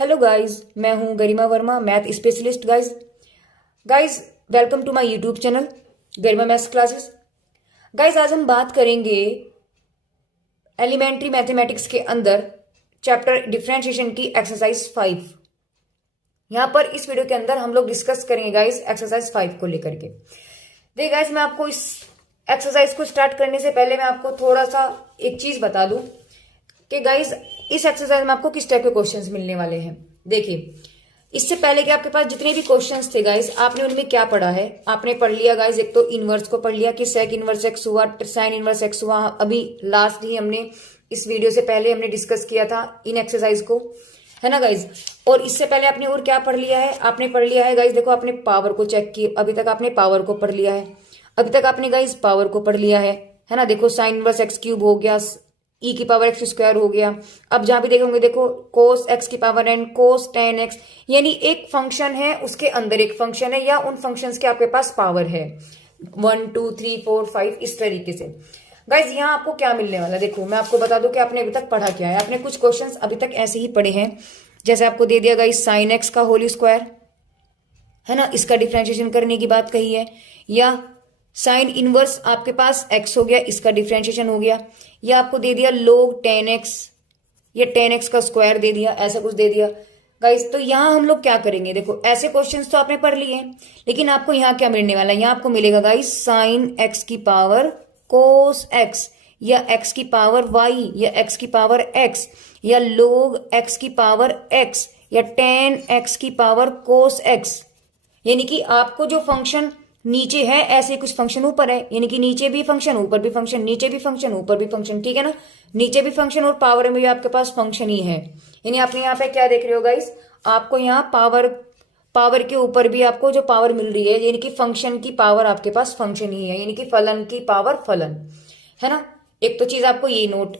Hello guys, मैं हूं Garima Verma, math specialist. Guys welcome to my YouTube channel Garima maths classes. Guys आज हम बात करेंगे एलिमेंट्री मैथमेटिक्स के अंदर चैप्टर डिफरेंशिएशन की एक्सरसाइज 5। यहाँ पर इस वीडियो के अंदर हम लोग डिस्कस करेंगे गाइस एक्सरसाइज 5 को लेकर के। देखिए गाइस, मैं आपको इस एक्सरसाइज को स्टार्ट करने से पहले मैं आपको थोड़ा सा एक चीज बता दूं कि गाइस इस एक्सरसाइज में आपको किस टाइप के क्वेश्चंस मिलने वाले हैं। देखिए, इससे पहले कि आपके पास जितने भी क्वेश्चंस थे गाइस, आपने उनमें क्या पढ़ा है। आपने पढ़ लिया गाइस, एक तो इनवर्स को पढ़ लिया कि सेक इनवर्स एक्स हुआ, साइन इनवर्स एक्स हुआ। अभी लास्ट ही हमने इस वीडियो से पहले हमने डिस्कस किया था इन एक्सरसाइज को, है ना गाइज। और इससे पहले आपने और क्या पढ़ लिया है, आपने पढ़ लिया है गाइज, देखो आपने पावर को चेक किया। अभी तक आपने पावर को पढ़ लिया है, अभी तक आपने गाइज पावर को पढ़ लिया है ना। देखो साइन इनवर्स एक्स क्यूब हो गया, ई की पावर एक्स स्क्वायर हो गया। अब जहां भी देखोगे देखो कोस एक्स की power n, cos ten x, यानी एक फंक्शन है उसके अंदर एक फंक्शन है या उन फंक्शंस के आपके पास पावर है 1 2 3 4 5 इस तरीके से। गाइज यहाँ आपको क्या मिलने वाला, देखो मैं आपको बता दूं कि आपने अभी तक पढ़ा क्या है। आपने कुछ क्वेश्चंस अभी तक ऐसे ही पढ़े हैं, जैसे आपको दे दिया गाइज साइन एक्स का होल स्क्वायर, है ना, इसका डिफ्रेंशिएशन करने की बात कही है। या साइन इनवर्स आपके पास एक्स हो गया, इसका डिफ्रेंशिएशन हो गया। या आपको दे दिया लोग टेन एक्स या टेन एक्स का स्क्वायर दे दिया, ऐसा कुछ दे दिया गाइस। तो यहां हम लोग क्या करेंगे, देखो ऐसे क्वेश्चंस तो आपने पढ़ लिए हैं, लेकिन आपको यहाँ क्या मिलने वाला है। यहाँ आपको मिलेगा गाइस साइन एक्स की पावर कोस एक्स, या एक्स की पावर वाई, या एक्स की पावर एक्स, या लोग एक्स की पावर एक्स, या टेन एक्स की पावर कोस एक्स। यानी कि आपको जो फंक्शन नीचे है ऐसे कुछ फंक्शन ऊपर है, यानी कि नीचे भी फंक्शन ऊपर भी फंक्शन, नीचे भी फंक्शन ऊपर भी फंक्शन, ठीक है ना। नीचे भी फंक्शन और पावर में भी आपके पास फंक्शन ही है। यानी आपने यहाँ पे क्या देख रहे हो गाइस, आपको यहाँ पावर के ऊपर भी आपको जो पावर मिल रही है, यानी कि फंक्शन की पावर आपके पास फंक्शन ही है, यानी कि फलन की पावर फलन, है ना। एक तो चीज आपको ये नोट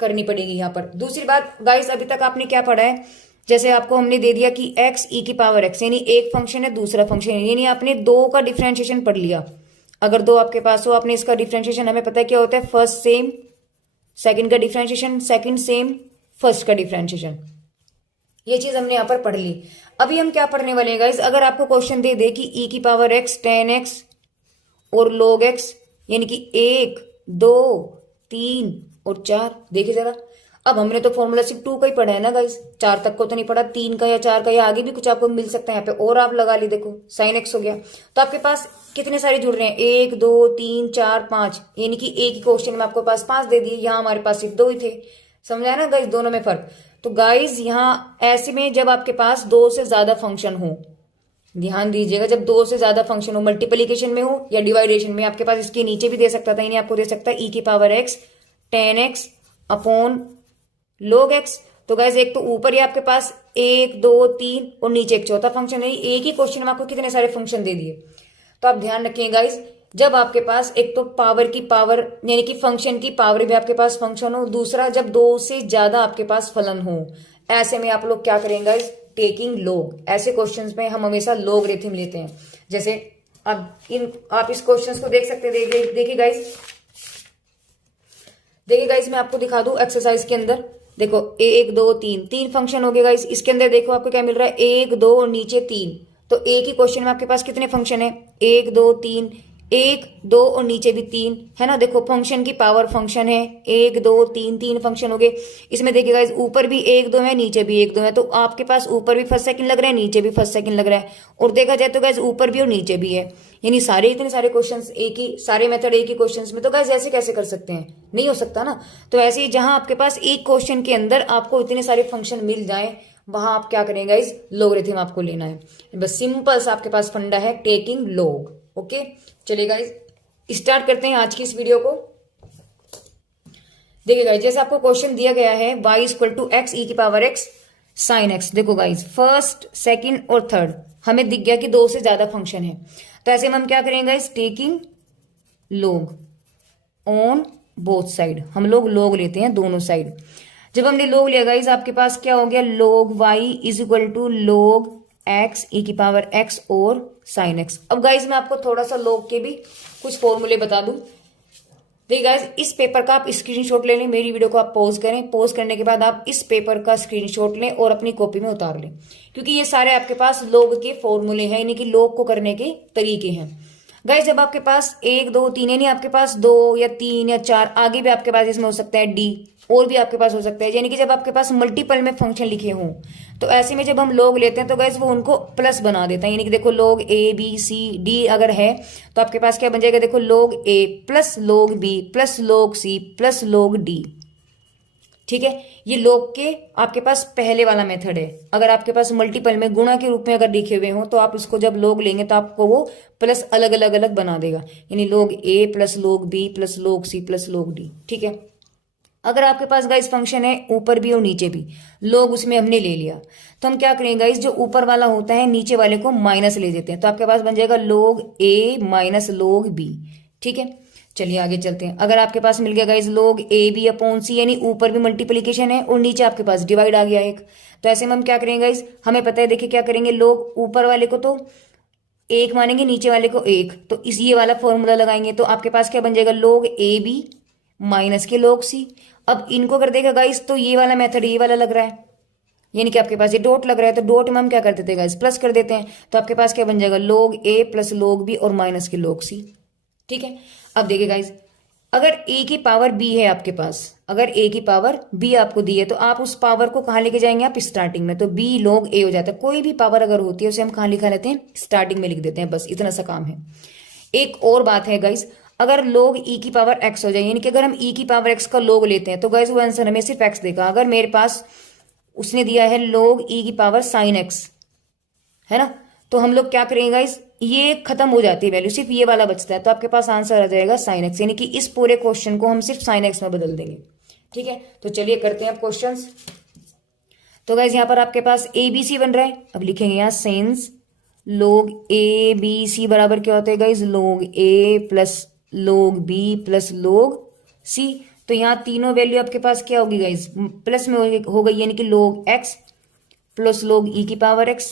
करनी पड़ेगी यहाँ पर। दूसरी बात गाइस, अभी तक आपने क्या पढ़ा है, जैसे आपको हमने दे दिया कि एक्स ई की पावर एक्स, यानी एक फंक्शन है दूसरा फंक्शन है, यानी आपने दो का डिफरेंशिएशन पढ़ लिया। अगर दो आपके पास हो, आपने इसका डिफरेंशिएशन, हमें पता है क्या होता है, फर्स्ट सेम सेकंड का डिफरेंशिएशन, सेकंड सेम फर्स्ट का डिफरेंशिएशन। ये चीज हमने यहाँ पर पढ़ ली। अभी हम क्या पढ़ने वाले हैं गाइस, अगर आपको क्वेश्चन दे दे कि ई की पावर एक्स टेन एक्स और log x, यानी कि 1 2 3 और 4। देखिए जरा, अब हमने तो फॉर्मूला सिर्फ 2 का ही पढ़ा है ना गाइस, 4 तक को तो नहीं पढ़ा, 3 का या 4 का, या आगे भी कुछ आपको मिल सकता है यहाँ पे और आप लगा ली। देखो साइन एक्स हो गया, तो आपके पास कितने सारे जुड़ रहे हैं, 1 2 3 4 5, यानी कि एक ही क्वेश्चन में आपको पास 5 दे दिए। यहाँ हमारे पास सिर्फ 2 ही थे, समझा ना गाइस, दोनों में फर्क। तो गाइस यहाँ ऐसे में जब आपके पास 2 से ज्यादा फंक्शन हो, ध्यान दीजिएगा, जब 2 से ज्यादा फंक्शन हो, मल्टीप्लीकेशन में हो या डिवाइडेशन में, आपके पास इसके नीचे भी दे सकता था, यानी आपको दे सकता है ई की power x ten x upon log x। तो गाइज एक तो ऊपर ही आपके पास 1 2 3 और नीचे एक चौथा फंक्शन है। एक ही क्वेश्चन में आपको कितने सारे फंक्शन दे दिए। तो आप ध्यान रखिए गाइज, जब आपके पास एक तो पावर की पावर यानी कि फंक्शन की पावर भी आपके पास फंक्शन हो, दूसरा जब 2 से ज्यादा आपके पास फलन हो, ऐसे में आप लोग क्या करेंगे गाइज, टेकिंग लॉग। ऐसे क्वेश्चंस में हम हमेशा लॉगरिथम लेते हैं। जैसे अब आप इस क्वेश्चंस को देख सकते हैं। देखिए गाइज मैं आपको दिखा दूं एक्सरसाइज के अंदर, देखो 1 2 3 3 फंक्शन हो गए गाइस। इसके अंदर देखो आपको क्या मिल रहा है, 1 2 और नीचे 3। तो एक ही क्वेश्चन में आपके पास कितने फंक्शन है, 1 2 3, 1 2 और नीचे भी 3, है ना। देखो फंक्शन की पावर फंक्शन है, 1 2 3 3 फंक्शन हो गए। इसमें देखिए गाइस ऊपर भी 1 2 है, नीचे भी 1 2 है, तो आपके पास ऊपर भी फर्स्ट सेकंड लग रहा है, नीचे भी फर्स्ट सेकंड लग रहा है। और देखा जाए तो गाइस ऊपर भी और नीचे भी है, यानी सारे इतने सारे क्वेश्चंस एक ही, सारे मेथड एक ही क्वेश्चंस में। तो गाइस ऐसे कैसे कर सकते हैं, नहीं हो सकता ना। तो ऐसे ही जहां आपके पास एक क्वेश्चन के अंदर आपको इतने सारे फंक्शन मिल जाए, वहां आप क्या करेंगे गाइस, लॉगरिथम आपको लेना है। बस सिंपल सा आपके पास फंडा है, टेकिंग लॉग। ओके चलिए गाइस स्टार्ट करते हैं आज की इस वीडियो को। देखिए गाइस, जैसे आपको क्वेश्चन दिया गया है y इक्वल टू एक्स ई की पावर एक्स साइन एक्स। देखो गाइस फर्स्ट सेकंड और थर्ड हमें दिख गया कि 2 से ज्यादा फंक्शन है, तो ऐसे में हम क्या करेंगे guys, taking log on both side. हम लोग लॉग लेते हैं दोनों साइड। जब हमने लॉग लिया गाइस, आपके पास क्या हो गया, log y is equal to log x e की पावर x और साइन x। अब गाइस मैं आपको थोड़ा सा log के भी कुछ फॉर्मूले बता दूं। देखिए गाइस, इस पेपर का आप स्क्रीनशॉट ले लें, मेरी वीडियो को आप पॉज करें, पॉज करने के बाद आप इस पेपर का स्क्रीनशॉट लें और अपनी कॉपी में उतार लें, क्योंकि ये सारे आपके पास लॉग के फॉर्मूले हैं, यानी कि लॉग को करने के तरीके हैं। गाइस, जब आपके पास 1 2 3 यानी आपके पास 2 या 3 या 4, आगे भी आपके पास इसमें हो सकता है डी, और भी आपके पास हो सकता है, यानी कि जब आपके पास मल्टीपल में फंक्शन लिखे हों, तो ऐसे में जब हम लॉग लेते हैं तो गाइस वो उनको प्लस बना देता है। यानी कि देखो log A B C D अगर है तो आपके पास क्या बन जाएगा, देखो log A plus log B plus log C plus log D. ठीक है, ये लॉग के आपके पास पहले वाला मेथड है। अगर आपके पास मल्टीपल में गुणा के रूप में अगर लिखे हुए हो तो आप इसको जब लॉग लेंगे तो आपको वो प्लस अलग अलग अलग बना देगा, यानी log A plus log B plus log C plus log D. ठीक है, अगर आपके पास गाइस फंक्शन है ऊपर भी और नीचे भी, लॉग उसमें हमने ले लिया, तो हम क्या करेंगे गाइस, जो ऊपर वाला होता है नीचे वाले को माइनस ले देते हैं, तो आपके पास बन जाएगा लॉग ए माइनस लॉग बी। ठीक है, चलिए आगे चलते हैं। अगर आपके पास मिल गया guys log A B upon C, यानी ऊपर भी मल्टीप्लीकेशन है और नीचे आपके पास डिवाइड आ गया एक, तो ऐसे में हम क्या करेंगे गाइस, हमें पता है, देखिए क्या करेंगे, लॉग ऊपर वाले को तो 1 मानेंगे, नीचे वाले को 1, तो इस ये वाला फॉर्मूला लगाएंगे, तो आपके पास क्या बन जाएगा, लॉग ए बी माइनस के लॉग सी। अब इनको कर देगा गाइस, तो ये वाला मेथड ये वाला लग रहा है, यानी कि आपके पास ये डॉट लग रहा है, तो डॉट में हम क्या कर देते हैं गाइस, प्लस कर देते हैं, तो आपके पास क्या बन जाएगा, log A plus log B और माइनस के लॉग सी। ठीक है, अब देखिए गाइस, अगर ए की पावर बी है आपके पास, अगर ए की पावर बी आपको दी है, तो आप उस पावर को कहां लेके जाएंगे, आप स्टार्टिंग में, तो बी लॉग ए हो जाता है। कोई भी पावर अगर होती है उसे हम कहां लिखा लेते हैं, स्टार्टिंग में लिख देते हैं, बस इतना सा काम है। एक और बात है गाइस, अगर log e की पावर x हो जाए, यानी कि अगर हम e की पावर x का log लेते हैं, तो गाइस वो आंसर हमें सिर्फ x देगा। अगर मेरे पास उसने दिया है log e की पावर sin x, है ना, तो हम लोग क्या करेंगे गाइस, ये खत्म हो जाती है वैल्यू, सिर्फ ये वाला बचता है, तो आपके पास आंसर आ जाएगा sin x, यानी कि इस पूरे क्वेश्चन को हम सिर्फ sin x में बदल देंगे। ठीक है, तो चलिए करते हैं अब क्वेश्चन। तो गाइस यहाँ पर आपके पास ए बी सी बन रहा है, अब लिखेंगे यहाँ सेंस log ए बी सी बराबर क्या होता है guys, log A plus log b plus log c। तो यहाँ तीनों वैल्यू आपके पास क्या होगी गाइस, प्लस में हो गई, यानी कि log x plus log e की power x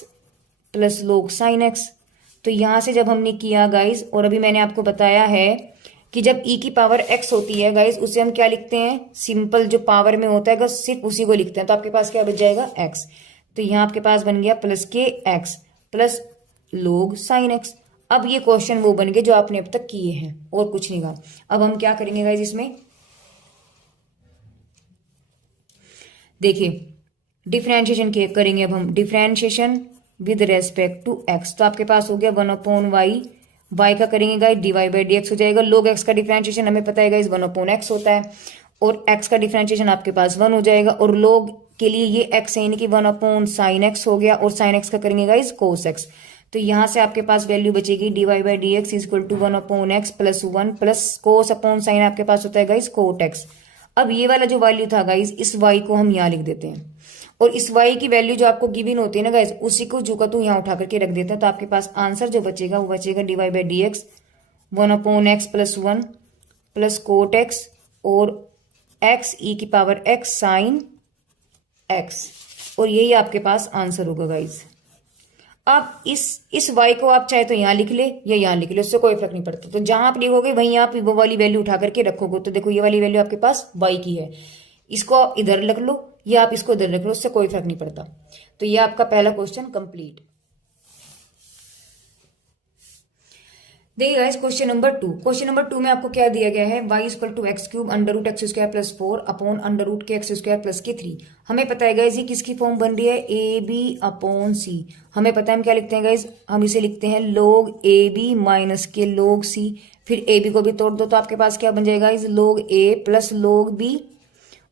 plus log sin x। तो यहां से जब हमने किया गाइस, और अभी मैंने आपको बताया है कि जब e की पावर x होती है गाइस, उसे हम क्या लिखते हैं, सिंपल जो पावर में होता है सिर्फ उसी को लिखते हैं, तो आपके पास क्या बच जाएगा x। तो यहाँ आपके पास बन गया प्लस के x plus log sin x। अब ये क्वेश्चन वो बन गए जो आपने अब तक किए हैं, और कुछ नहीं कहा। अब हम क्या करेंगे गाइस, इसमें देखिए डिफरेंशिएशन करेंगे। अब हम differentiation with respect to x, तो आपके पास हो गया 1/y, y का करेंगे गाइस dy बाई dx हो जाएगा। log x का डिफरेंशिएशन हमें पता है गाइस 1/x होता है, और x का डिफरेंशिएशन आपके पास 1 हो जाएगा, और log के लिए ये x है, यानी कि 1/sin x हो गया, और sin x का करेंगे गाइस cos x। तो यहां से आपके पास वैल्यू बचेगी dy by D x equal to 1/x plus 1 plus cos upon sine आपके पास होता है गाइस cot x। अब ये वाला जो वैल्यू था गाइस, इस y को हम यहाँ लिख देते हैं, और इस y की वैल्यू जो आपको गिवन होती है ना गाइस, उसी को जो का तू यहाँ उठा करके रख देते हैं, तो आपके पास आंसर जो बचेगा वो बचेगा dy by D x 1/x plus 1 plus coat x और x e की पावर x साइन x, और यही आपके पास आंसर होगा गाइस। अब इस y को आप चाहे तो यहाँ लिख ले या यहाँ लिख ले, उससे कोई फर्क नहीं पड़ता। तो जहां आप लिखोगे वहीं आप वो वाली वैल्यू उठा करके रखोगे। तो देखो ये वाली वैल्यू आपके पास y की है, इसको आप इधर रख लो या आप इसको इधर रख लो, उससे कोई फर्क नहीं पड़ता। तो ये आपका पहला क्वेश्चन कंप्लीट। देखिए guys question number 2, question number 2 में आपको क्या दिया गया है, y equal to x cube under root x square plus 4 upon under root के एक्स स्क्वायर प्लस के 3। हमें पता है गाइस ये किसकी फॉर्म बन रही है, ए बी अपॉन सी। हमें पता है हम क्या लिखते हैं गाइस, हम इसे लिखते हैं log ए बी माइनस के log सी, फिर ए बी को भी तोड़ दो, तो आपके पास क्या बन जाएगा guys, log A plus log B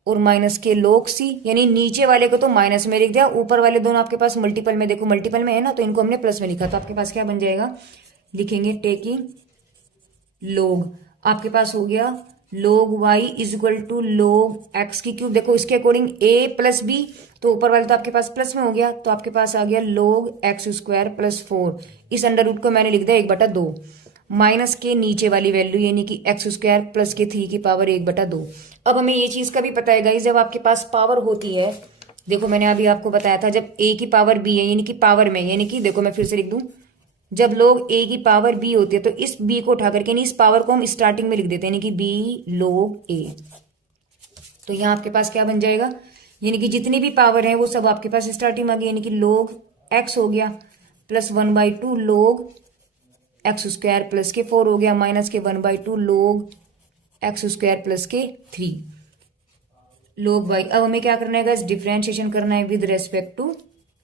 और माइनस के log सी, यानी नीचे वाले को तो माइनस में लिख दिया, ऊपर वाले दोनों आपके पास मल्टीपल में, देखो मल्टीपल में है ना, तो इनको हमने प्लस में लिखा, तो आपके पास क्या बन जाएगा, लिखेंगे टेकिंग log, आपके पास हो गया log y is equal to log x की क्यूब। देखो इसके अकॉर्डिंग a प्लस बी, तो ऊपर वाले तो आपके पास प्लस में हो गया, तो आपके पास आ गया log x स्क्वायर प्लस 4। इस अंडर रूट को मैंने लिख दिया 1/2, माइनस के नीचे वाली वैल्यू यानी कि x स्क्वायर प्लस के 3 की पावर 1/2। अब हमें ये चीज का भी पता है गाइस, जब आपके पास पावर होती है, देखो मैंने अभी आपको बताया था, जब a की पावर b है यानी कि पावर में, यानी कि देखो मैं फिर से लिख दूं जब log a की पावर b होती है तो इस b को उठा करके, यानी इस पावर को हम स्टार्टिंग में लिख देते हैं, यानी कि b log a। तो यहाँ आपके पास क्या बन जाएगा, यानी कि जितनी भी पावर है वो सब आपके पास स्टार्टिंग में आ गई, यानी कि log x हो गया plus 1/2 log x square plus के 4 हो गया माइनस के 1/2 log x स्क्वायर प्लस के 3 log y। अब हमें क्या करना है गाइस, डिफरेंशिएशन करना है विद रेस्पेक्ट टू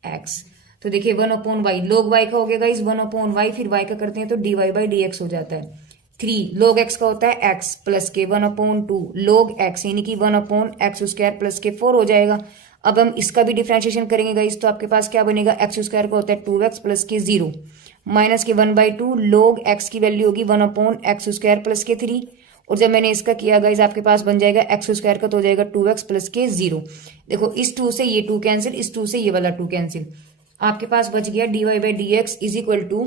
x। तो देखिए 1/y log y का हो गया गाइस 1/y, फिर y का करते हैं तो dy/dx हो जाता है। 3 log x का होता है x प्लस के 1/2 log x, यानी कि 1/x स्क्वायर प्लस के 4 हो जाएगा। अब हम इसका भी डिफरेंशिएशन करेंगे गाइस, तो आपके पास क्या बनेगा, x स्क्वायर का होता है 2x प्लस के 0 माइनस के 1/2 log x की वैल्यू होगी 1/x स्क्वायर प्लस के 3। और जब मैंने इसका किया गाइस आपके पास बन जाएगा x स्क्वायर का तो हो जाएगा 2x प्लस के 0। देखो इस 2 से ये 2 कैंसिल, इस 2 से ये वाला 2 कैंसिल, आपके पास बच गया dy/dx is equal to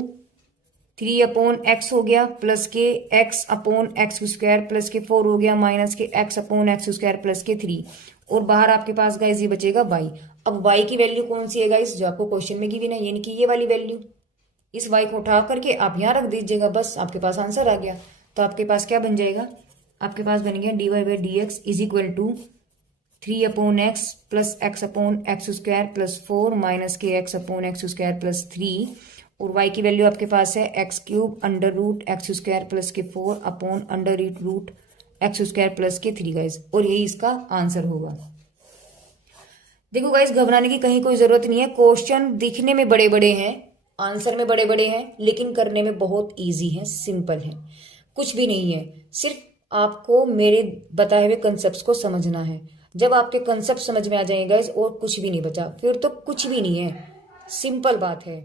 3/x हो गया प्लस के x/x स्क्वायर प्लस के 4 हो गया माइनस के x/x स्क्वायर प्लस के 3। और बाहर आपके पास गाइस ये बचेगा y। अब y की वैल्यू कौन सी है गाइस, जो आपको क्वेश्चन में गिवन है, यानी कि ये वाली वैल्यू। इस y को उठा करके आप यहाँ रख दीजिएगा, बस आपके पास आंसर आ गया। तो आपके पास क्या बन जाएगा, आपके पास बन गया dy/dx is equal to 3/x plus x/x square plus 4 minus के x/x स्क्वायर प्लस 3। और y की वैल्यू आपके पास है x³ under root x square plus के 4 upon under root x square plus के 3 गाइस। और यही इसका आंसर होगा। देखो गाइस घबराने की कहीं कोई जरूरत नहीं है, क्वेश्चन दिखने में बड़े बड़े हैं, आंसर में बड़े बड़े हैं, लेकिन करने में बहुत ईजी है, सिंपल है, कुछ भी नहीं है। सिर्फ आपको मेरे बताए हुए कंसेप्ट को समझना है। जब आपके कंसेप्ट समझ में आ जाएंगे गाइस और कुछ भी नहीं बचा, फिर तो कुछ भी नहीं है, सिंपल बात है।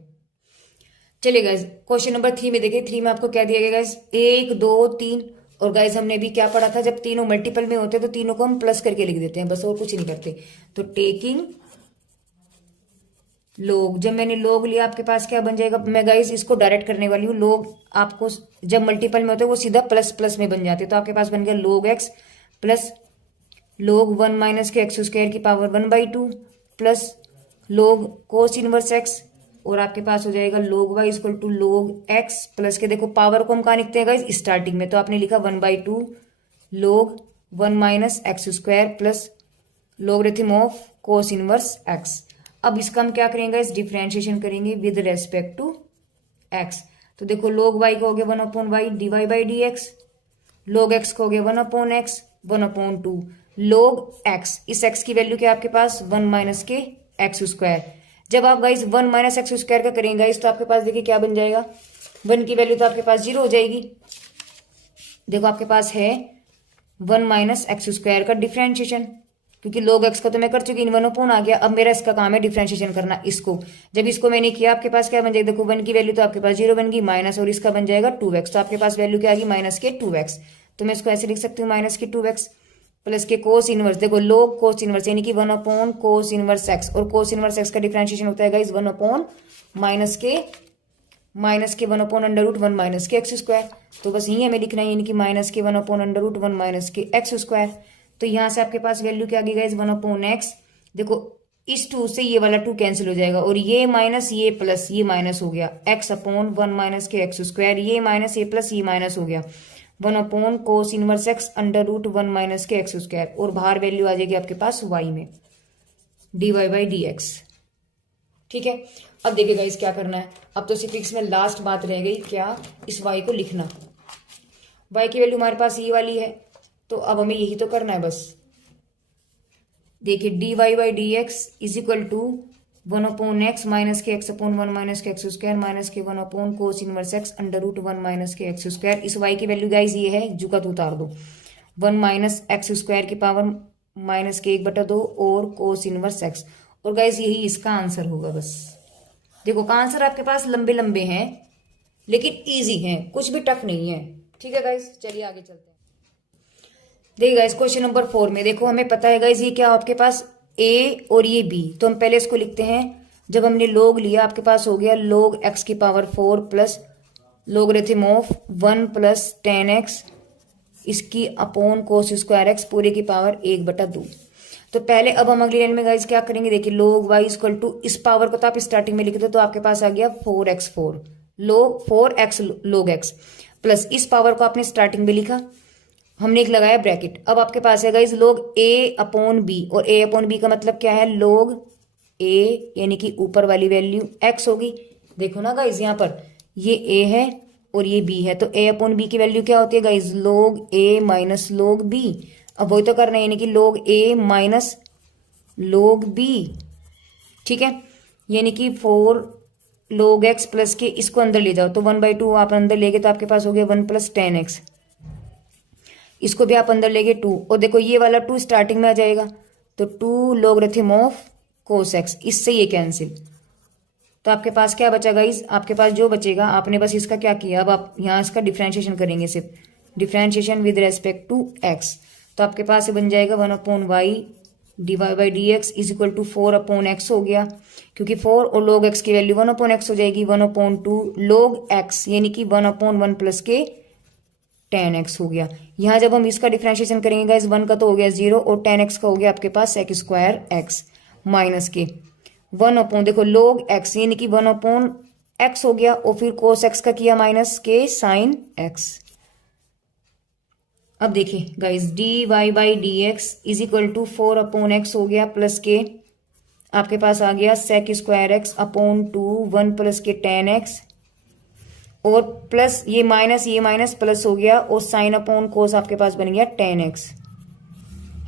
चलिए गाइस क्वेश्चन नंबर 3 में देखिए, 3 में आपको क्या दिया गया गाइस, 1 2 3। और गाइस हमने भी क्या पढ़ा था, जब तीनों मल्टीपल में होते हैं तो तीनों को हम प्लस करके लिख देते हैं, बस और कुछ नहीं करते। तो टेकिंग लोग, जब मैंने लोग लिया आपके पास क्या बन जाएगा, मैं गाइस इसको डायरेक्ट करने वाली हूँ। लोग आपको जब मल्टीपल में होते हैं वो सीधा प्लस प्लस में बन जाते हैं। तो आपके पास बन गया लोग x प्लस लोग 1 माइनस के x स्क्वायर की पावर 1/2 प्लस लोग कोस इनवर्स x। और आपके पास हो जाएगा log y equal to log x plus के, देखो पावर को हम कहाँ लिखते हैं गाइस, स्टार्टिंग में, तो आपने लिखा 1/2 लोग 1 minus x square plus logarithm of cos inverse x। अब इसका हम क्या करेंगे इस डिफरेंशिएशन करेंगे विद रेस्पेक्ट टू x। तो देखो log y का हो गया 1/y dy/dx, log x का हो गया 1/x 1/2 log x। इस x की वैल्यू क्या आपके पास 1 माइनस के x स्क्वायर। जब आप गाइस 1 माइनस x स्क्वायर का करेंगे गाइस तो आपके पास देखिए क्या बन जाएगा, 1 की वैल्यू तो आपके पास 0 हो जाएगी। देखो आपके पास है 1 माइनस x स्क्वायर का डिफरेंशिएशन, क्योंकि log x का तो मैं कर चुकी, 1/, आ गया। अब मेरा इसका काम है डिफरेंशिएशन करना इसको। जब इसको मैंने किया आपके पास क्या बन जाएगा, देखो 1 की वैल्यू तो आपके पास 0 बन गई माइनस, और इसका बन जाएगा 2x। तो आपके पास वैल्यू क्या आ गई माइनस के 2x। तो मैं इसको ऐसे लिख सकती हूँ माइनस के 2x प्लस के कोस इनवर्स, देखो log कोस इनवर्स यानी कि 1 कोस इनवर्स x। और कोस इनवर्स x का डिफरेंशिएशन होता है गाइस 1 माइनस के 1/√1 माइनस के x स्क्वायर। तो बस यही हमें लिखना है, यानी कि माइनस के 1/√1 माइनस के x स्क्वायर। तो यहाँ से आपके पास वैल्यू क्या आ गई गाइस 1/x। देखो इस 2 से ये वाला 2 कैंसिल हो जाएगा, और ये माइनस ये प्लस ये माइनस हो गया, x/1 माइनस के x स्क्वायर, ये माइनस ये प्लस ये माइनस हो गया 1 कोस इनवर्स x √1 माइनस के x स्क्वायर। और बाहर वैल्यू आ जाएगी आपके पास y में dy/dx। ठीक है, अब देखिए गाइस क्या करना है। अब तो सिर्फ इसमें लास्ट बात रह गई, क्या, इस y को लिखना। y की वैल्यू हमारे पास ये वाली है, तो अब हमें यही तो करना है बस। देखिए dy/dx is equal to 1/x minus के x/1 माइनस के x स्क्वायर माइनस के 1 कोस इनवर्स x √1 माइनस के x स्क्वायर। इस y की वैल्यू गाइस ये है, जुका तो उतार दो, 1 माइनस x स्क्वायर की पावर माइनस के 1/2 और कोस इनवर्स x। और गाइस यही इसका आंसर होगा। बस देखो का आंसर आपके पास लंबे लंबे हैं लेकिन ईजी हैं, कुछ भी टफ नहीं है। ठीक है गाइस, चलिए आगे चलते हैं। देखिए गाइस क्वेश्चन नंबर 4 में देखो हमें पता है गाइस ये क्या आपके पास a और ये b, तो हम पहले इसको लिखते हैं। जब हमने log लिया आपके पास हो गया log x की power 4 plus logarithm of 1 plus 10x इसकी अपॉन कोस स्क्वायर x पूरे की पावर 1/2। तो पहले अब हम अगली लाइन में गाइस क्या करेंगे, देखिए log y इक्वल टू, इस पावर को तो आप स्टार्टिंग में लिखते हो तो आपके पास आ गया 4x4 four x log x plus इस पावर को आपने स्टार्टिंग में लिखा, हमने एक लगाया ब्रैकेट। अब आपके पास है guys log a upon b, और a अपॉन b का मतलब क्या है, log a यानी कि ऊपर वाली वैल्यू x होगी। देखो ना गाइज यहाँ पर ये a है और ये b है, तो a अपॉन b की वैल्यू क्या होती है guys, log a minus log b। अब वही तो करना है, यानी कि log a minus log b, ठीक है। यानी कि 4 log x प्लस के इसको अंदर ले जाओ तो 1/2 आप अंदर ले गए तो आपके पास हो गया 1 + 10x। इसको भी आप अंदर ले गए 2, और देखो ये वाला 2 स्टार्टिंग में आ जाएगा, तो 2 लोगरिथम ऑफ cos x, इससे ये कैंसिल। तो आपके पास क्या बचा गाइज, आपके पास जो बचेगा आपने बस इसका क्या किया, अब आप यहाँ इसका डिफ्रेंशिएशन करेंगे, सिर्फ differentiation with respect to x। तो आपके पास बन जाएगा 1/y dy/dx is equal to 4/x हो गया, क्योंकि 4 और log x की वैल्यू 1/x हो जाएगी, 1/2 log x यानी कि 1/1 प्लस के 10x हो गया। यहाँ जब हम इसका डिफ्रेंशिएशन करेंगे गाइस, 1 का तो हो गया 0 और 10x का हो गया आपके पास sec² माइनस के 1/, देखो log x यानी कि 1/x हो गया, और फिर cos x का किया माइनस के sin x। अब देखिए guys dy/dx is equal to 4/x हो गया, प्लस के आपके पास आ गया sec² अपॉन 2 1 प्लस के 10x, और प्लस ये माइनस प्लस हो गया, और साइन अपॉन कोस आपके पास बन गया 10x,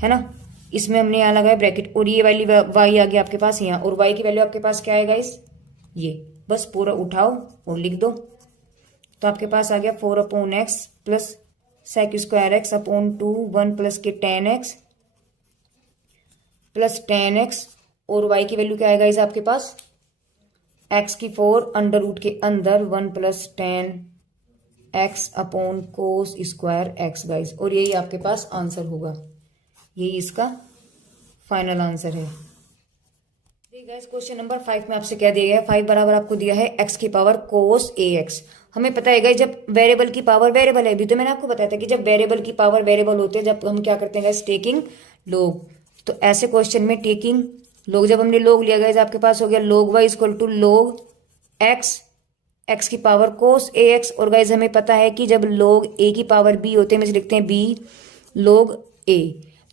है ना। इसमें हमने यहाँ लगाया ब्रैकेट, और ये वाली y आ गया आपके पास यहाँ, और y की वैल्यू आपके पास क्या है गाइस, ये बस पूरा उठाओ और लिख दो। तो आपके पास आ गया 4/x plus sec² upon 2 1 plus के 10x प्लस 10x, और y की वैल्यू क्या है गाइस आपके पास, x की 4 अंडर रूट के अंदर 1 + 10x upon cos square x guys, और यही आपके पास आंसर होगा, यही इसका फाइनल आंसर है। गाइस क्वेश्चन नंबर 5 में आपसे क्या दिया गया है, 5 बराबर आपको दिया है x की पावर cos ax। हमें पता है गाइस जब वेरिएबल की पावर वेरिएबल है, अभी तो मैंने आपको बताया था कि जब वेरिएबल की पावर वेरिएबल होते हैं, जब हम क्या करते हैं गाइस, टेकिंग लॉग। तो ऐसे क्वेश्चन में टेकिंग लॉग, जब हमने लॉग लिया गाइस आपके पास हो गया log y equal to log x की पावर cos ax, और गाइस हमें पता है कि जब log a की पावर b होते हैं, हम इसे लिखते हैं b log a।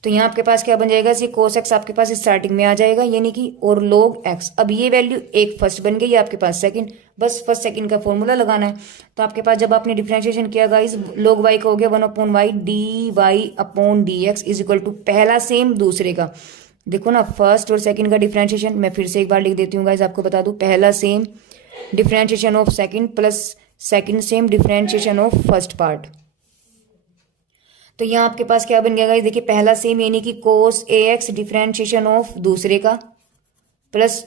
तो यहाँ आपके पास क्या बन जाएगा, ये cos x आपके पास स्टार्टिंग में आ जाएगा, यानी कि और log x। अब ये वैल्यू एक फर्स्ट बन गई, आपके पास सेकंड, बस फर्स्ट सेकंड का फॉर्मूला लगाना है। तो आपके पास जब आपने डिफरेंशिएशन किया गाइस, log y का हो गया 1/y dy/dx is equal to पहला सेम दूसरे का। देखो ना फर्स्ट और सेकंड का डिफरेंशिएशन, मैं फिर से एक बार लिख देती हूँ गाइस, आपको बता दूं, पहला same differentiation of second plus second same differentiation of first part. तो यहाँ आपके पास क्या बन गया गाइस, देखिए पहला सेम यानी कि cos ax डिफरेंशिएशन ऑफ दूसरे का प्लस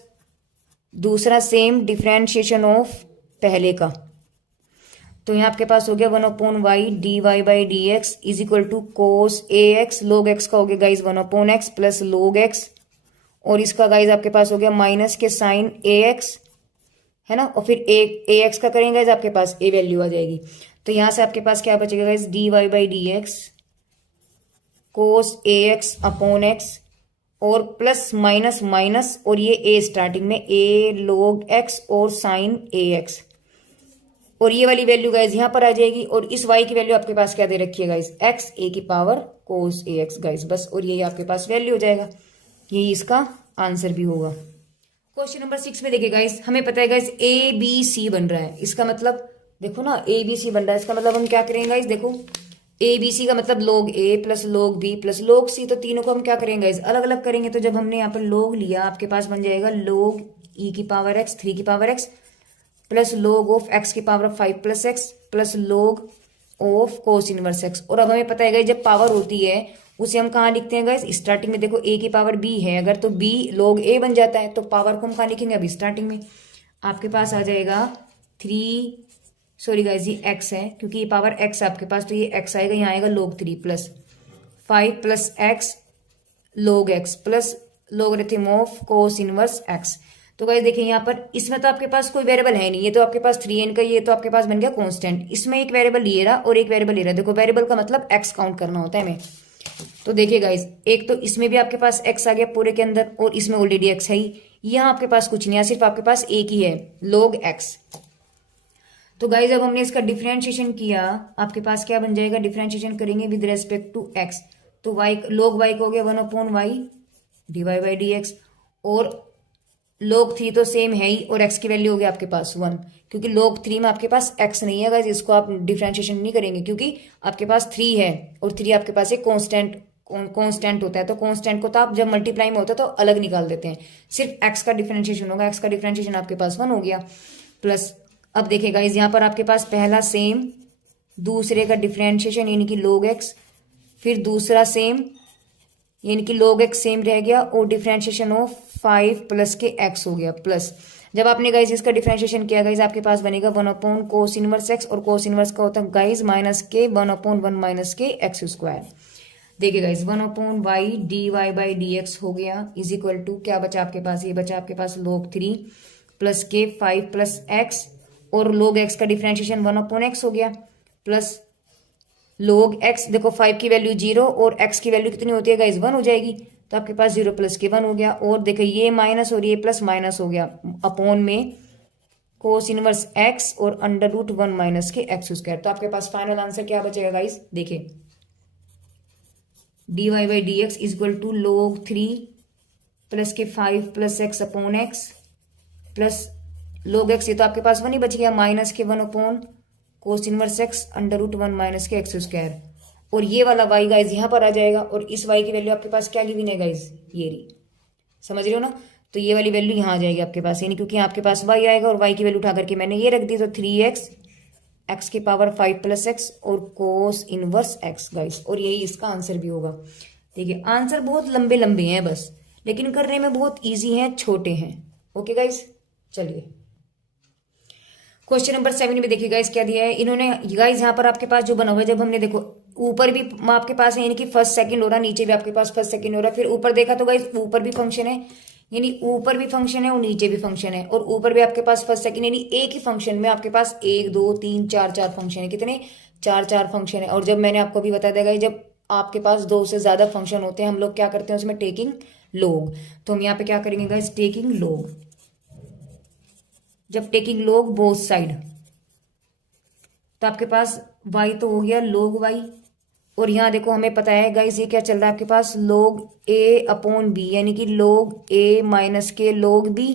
दूसरा सेम डिफरेंशिएशन ऑफ पहले का। तो यहाँ आपके पास हो गया 1/y dy/dx is equal to cos ax, log x का हो गया guys 1/x plus log x, और इसका गाइस आपके पास हो गया माइनस के sin ax, है ना, और फिर ax का करेंगे गाइस आपके पास a वैल्यू आ जाएगी। तो यहाँ से आपके पास क्या बचेगा guys, dy/dx cos ax upon x, और प्लस माइनस माइनस, और ये a स्टार्टिंग में a log x और sin ax, और ये वाली वैल्यू गाइस यहाँ पर आ जाएगी, और इस y की वैल्यू आपके पास क्या दे रखी है गाइस, x a की पावर cos ax गाइस, बस, और यही आपके पास वैल्यू हो जाएगा, यही इसका आंसर भी होगा। क्वेश्चन नंबर 6 में देखिए गाइस, हमें पता है गाइस a b c बन रहा है, इसका मतलब देखो ना a b c बन रहा है, इसका मतलब हम क्या करेंगे गाइस, देखो a b c का मतलब log a plus log b plus log c, तो तीनों को हम क्या करेंगे गाइस, अलग अलग करेंगे। तो जब हमने यहाँ पर log लिया, आपके पास बन जाएगा log e की पावर x 3 की power x plus log of x की power 5 plus x plus log of cos inverse x। और अब हमें पता है गाइस जब पावर होती है उसे हम कहाँ लिखते हैं गाइस, स्टार्टिंग में। देखो a की पावर b है अगर, तो b log a बन जाता है, तो पावर को हम कहाँ लिखेंगे, अभी स्टार्टिंग में आपके पास आ जाएगा 3, सॉरी गाइस ये x है, क्योंकि ये पावर x है आपके पास, तो ये x आएगा, यहाँ आएगा log 3 plus 5 plus x log x plus logarithm of cos inverse x। तो गाइस देखिए यहाँ पर इसमें तो आपके पास कोई वेरिएबल है नहीं, ये तो आपके पास 3n का, ये तो आपके पास बन गया कांस्टेंट। इसमें एक वेरिएबल ये रहा और एक वेरिएबल ये रहा। देखो वेरिएबल का मतलब x काउंट करना होता है हमें। तो देखिए गाइस, एक तो इसमें भी आपके पास x आ गया पूरे के अंदर, और इसमें ऑलरेडी x है ही। यहाँ आपके पास कुछ नहीं है, सिर्फ आपके पास एक ही है log x। तो गाइज अब हमने इसका डिफरेंशिएशन किया, आपके पास क्या बन जाएगा, डिफरेंशिएशन करेंगे विद रेस्पेक्ट टू एक्स, तो वाई log वाई का हो गया 1/y dy/dx, और log 3 तो सेम है ही, और x की वैल्यू हो गया आपके पास 1, क्योंकि log 3 में आपके पास x नहीं है गाइज, इसको आप डिफरेंशिएशन नहीं करेंगे क्योंकि आपके पास 3 है, और 3 आपके पास एक कांस्टेंट होता है, तो कांस्टेंट को तो आप जब मल्टीप्लाई में होता है तो अलग निकाल देते हैं, सिर्फ x का डिफरेंशिएशन होगा, x का डिफरेंशिएशन आपके पास 1 हो गया, प्लस अब देखिए गाइज यहाँ पर आपके पास पहला सेम, दूसरे का डिफरेंशिएशन यानी कि log x, फिर दूसरा सेम यानी कि log x सेम रह गया, और डिफरेंशिएशन ऑफ 5 प्लस के x हो गया, प्लस जब आपने गाइज इसका डिफरेंशिएशन किया गाइज आपके पास बनेगा 1 cos इनवर्स x, और cos इनवर्स का होता है गाइज माइनस के 1/1 माइनस के x स्क्वायर। देखिए गाइज 1/y dy/dx हो गया इज इक्वल टू क्या बचा आपके पास, ये बचा आपके पास log 3 प्लस के 5 प्लस x, और log x का डिफरेंशिएशन 1/x हो गया, प्लस log x, देखो 5 की वैल्यू 0 और x की वैल्यू कितनी होती है गाइज 1 हो जाएगी, तो आपके पास 0 प्लस के 1 हो गया, और देखो ये माइनस और ये प्लस माइनस हो गया, अपॉन में कोस इनवर्स x और √1 माइनस के x स्क्वायर, तो आपके पास फाइनल आंसर क्या बचेगा गाइज, देखिए dy/dx is equal to log 3 plus के 5 plus x upon x, plus log x, ये तो आपके पास 1 ही बच गया, माइनस के 1 upon cos inverse x √1 minus के x स्क्वायर, और ये वाला y गाइज यहाँ पर आ जाएगा, और इस y की वैल्यू आपके पास क्या गिवन है गाइज, ये रही, समझ रहे हो ना, तो ये वाली वैल्यू यहाँ आ जाएगी आपके पास, यानी क्योंकि आपके पास y आएगा और y की वैल्यू उठा करके मैंने ये रख दी, तो 3x x की पावर 5 प्लस x और कोस इनवर्स x गाइज, और यही इसका आंसर भी होगा। देखिए आंसर बहुत लंबे लंबे हैं बस, लेकिन करने में बहुत ईजी हैं, छोटे हैं। ओके गाइज, चलिए क्वेश्चन नंबर 7 में देखिए गाइज क्या दिया है इन्होंने, गाइज यहाँ पर आपके पास जो बना हुआ है, जब हमने देखो ऊपर भी आपके पास है यानी कि फर्स्ट सेकंड हो रहा है, नीचे भी आपके पास फर्स्ट सेकंड हो रहा है, फिर ऊपर देखा तो गाइज ऊपर भी फंक्शन है, यानी ऊपर भी फंक्शन है और नीचे भी फंक्शन है, और ऊपर भी आपके पास फर्स्ट सेकंड, यानी एक ही फंक्शन में आपके पास 1 2 3 4 4 फंक्शन है, कितने 4 फंक्शन है। और जब मैंने आपको भी बता दिया जब आपके पास 2 से ज्यादा फंक्शन होते हैं हम लोग क्या करते हैं उसमें टेकिंग लॉग, तो हम यहाँ पे क्या करेंगे गाइज टेकिंग लॉग, जब टेकिंग लॉग बोथ साइड, तो आपके पास y तो हो गया log y, और यहाँ देखो हमें पता है गाइस ये क्या चल रहा है आपके पास log a अपॉन b, यानी कि log a माइनस के log b,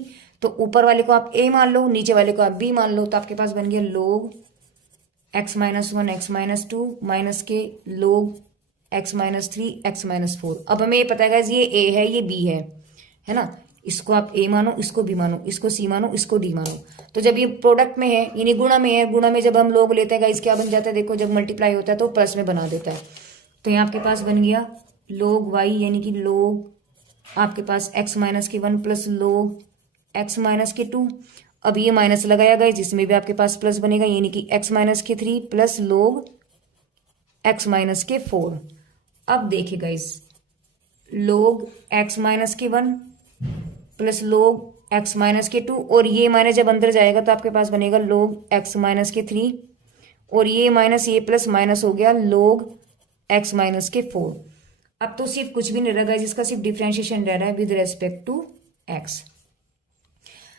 तो ऊपर वाले को आप a मान लो, नीचे वाले को आप b मान लो, तो आपके पास बन गया log x minus 1 x minus 2 minus के log x minus 3 x minus 4। अब हमें ये पता है गाइस ये a है ये b है ना, इसको आप a मानो, इसको b मानो, इसको c मानो, इसको d मानो, तो जब ये प्रोडक्ट में है यानी गुणा में है, गुणा में जब हम लोग लेते हैं गाइस क्या बन जाता है, देखो जब मल्टीप्लाई होता है तो प्लस में बना देता है, तो यहाँ आपके पास बन गया log y यानी कि log आपके पास x माइनस के 1 प्लस log x माइनस के 2, अब ये माइनस लगाया गाइस जिसमें भी आपके पास प्लस बनेगा, यानी कि x माइनस के 3 प्लस log x माइनस के 4। अब देखिए गाइस log x माइनस के 1 प्लस log x माइनस के 2, और ये माइनस जब अंदर जाएगा तो आपके पास बनेगा log x माइनस के 3, और ये माइनस ये प्लस माइनस हो गया log x माइनस के 4। अब तो सिर्फ कुछ भी नहीं रह गया, जिसका सिर्फ डिफरेंशिएशन रह रहा है विद रेस्पेक्ट टू x।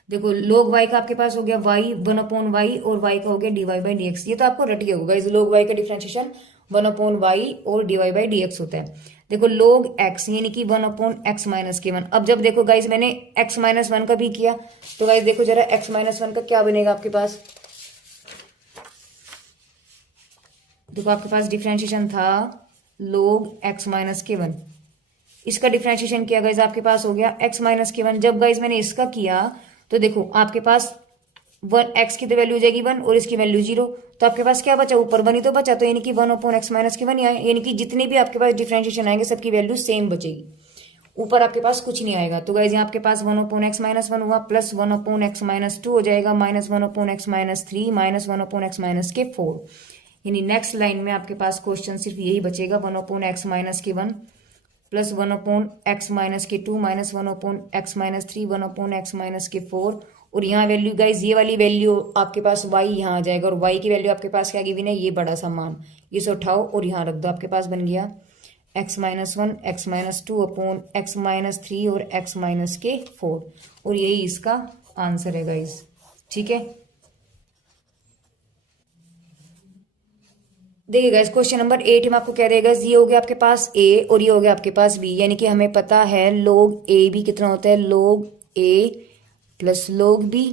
देखो log y का आपके पास हो गया y 1/y, और y का हो गया dy/dx, ये तो आपको रट गया होगा, log y का डिफरेंशिएशन 1/y और dy/dx होता है। देखो log x यानी कि 1/x माइनस के 1, अब जब देखो गाइज मैंने x माइनस 1 का भी किया, तो गाइज देखो जरा x माइनस 1 का क्या बनेगा आपके पास, देखो आपके पास डिफरेंशिएशन था log x माइनस के 1, इसका डिफरेंशिएशन किया गाइज आपके पास हो गया x माइनस के 1। जब गाइज मैंने इसका किया तो देखो आपके पास 1 x की तो वैल्यू हो जाएगी 1 और इसकी वैल्यू 0, तो आपके पास क्या बचा, ऊपर 1 ही तो बचा, तो यानी कि 1/x माइनस के 1 ही आए, यानी कि जितने भी आपके पास डिफरेंशिएशन आएंगे सबकी वैल्यू सेम बचेगी, ऊपर आपके पास कुछ नहीं आएगा। तो गाइज यहाँ आपके पास 1/x माइनस 1 हुआ, प्लस 1/x माइनस 2 हो जाएगा, minus 1/x minus 3 minus 1/x minus के 4, यानी नेक्स्ट लाइन में आपके पास क्वेश्चन सिर्फ यही बचेगा 1/x माइनस के 1 प्लस 1/x माइनस के 2 minus 1/x minus 3 1/x minus के 4, और यहाँ वैल्यू गाइज ये वाली वैल्यू आपके पास y यहाँ आ जाएगा, और y की वैल्यू आपके पास क्या गिवन है, ये बड़ा सा मान, इसे उठाओ और यहाँ रख दो, आपके पास बन गया x minus 1 x minus 2 x minus 3 और x माइनस के 4, और यही इसका आंसर है गाइज। ठीक है, देखिए गाइस क्वेश्चन नंबर 8 में आपको क्या देगा, ये हो गया आपके पास ए और ये हो गया आपके पास बी, यानी कि हमें पता है log ए बी कितना होता है, log A plus log B.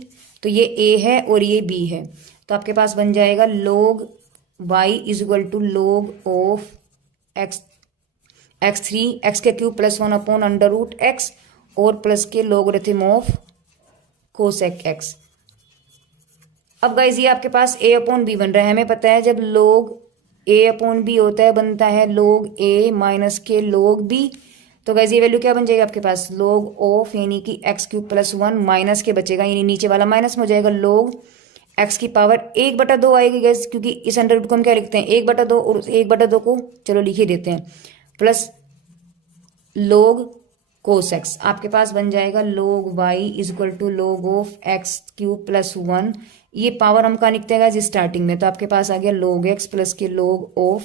तो ये ए है और ये बी है, तो आपके पास बन जाएगा log Y is equal to log of X, x3 X के cube plus 1 upon under root X और प्लस के लोगरिथम ऑफ कोसेक एक्स। अब गाइज ये आपके पास ए अपॉन बी बन रहा है, हमें पता है जब लोग ए अपॉन बी होता है बनता है लोग ए माइनस के लोग बी। तो गाइज ये वैल्यू क्या बन जाएगा आपके पास, लोग ऑफ यानी कि एक्स क्यूब प्लस 1 माइनस के बचेगा, यानी नीचे वाला माइनस में हो जाएगा, लोग एक्स की पावर 1/2 आएगी गाइज, क्योंकि इस अंडर रूट को हम क्या लिखते हैं 1/2, और 1/2 को चलो लिख ही देते हैं, प्लस लोग कोस एक्स। आपके पास बन जाएगा log Y is equal to लोग ऑफ एक्स क्यूब प्लस 1, ये पावर हम कहाँ लिखते हैं गाइस स्टार्टिंग में, तो आपके पास आ गया लोग एक्स प्लस के लोग ऑफ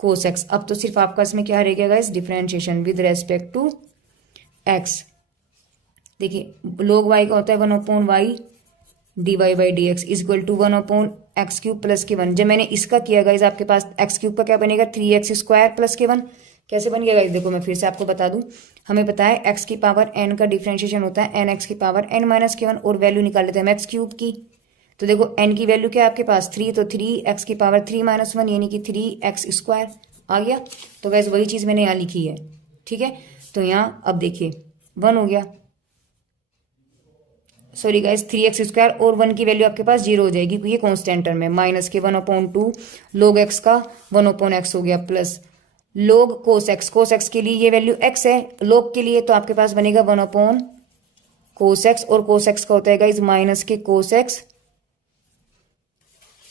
कोस एक्स। अब तो सिर्फ आपका इसमें क्या रहेगा guys, differentiation with respect to x. देखिए लोग वाई का होता है 1/y dy by D x is equal to 1/x cube plus के 1। जब मैंने इसका किया गाइस आपके पास एक्स क्यूब का क्या बनेगा 3x² प्लस के 1। कैसे बन गया गाइस, देखो मैं फिर से आपको बता दूं, हमें पता है x की पावर n का डिफरेंशिएशन होता है n x की पावर n माइनस के 1 और वैल्यू निकाल लेते हैं हम एक्स क्यूब की। तो देखो n की वैल्यू क्या है आपके पास 3, तो 3x की पावर 3 माइनस 1 यानी कि 3x² आ गया। तो गाइस वही चीज मैंने यहाँ लिखी है, ठीक है। तो यहाँ अब देखिए 1 हो गया, सॉरी गाइस 3x² और 1 की वैल्यू आपके पास 0 हो जाएगी क्योंकि ये कॉन्स्टेंट टर्म है, माइनस के 1/2 लोग x का 1/x हो गया, प्लस लोग कोस एक्स, कोस एक्स के लिए ये वैल्यू x है, लोग के लिए तो आपके पास बनेगा 1/कोस एक्स, और कोस एक्स का होता है गाइस माइनस के कोस एक्स।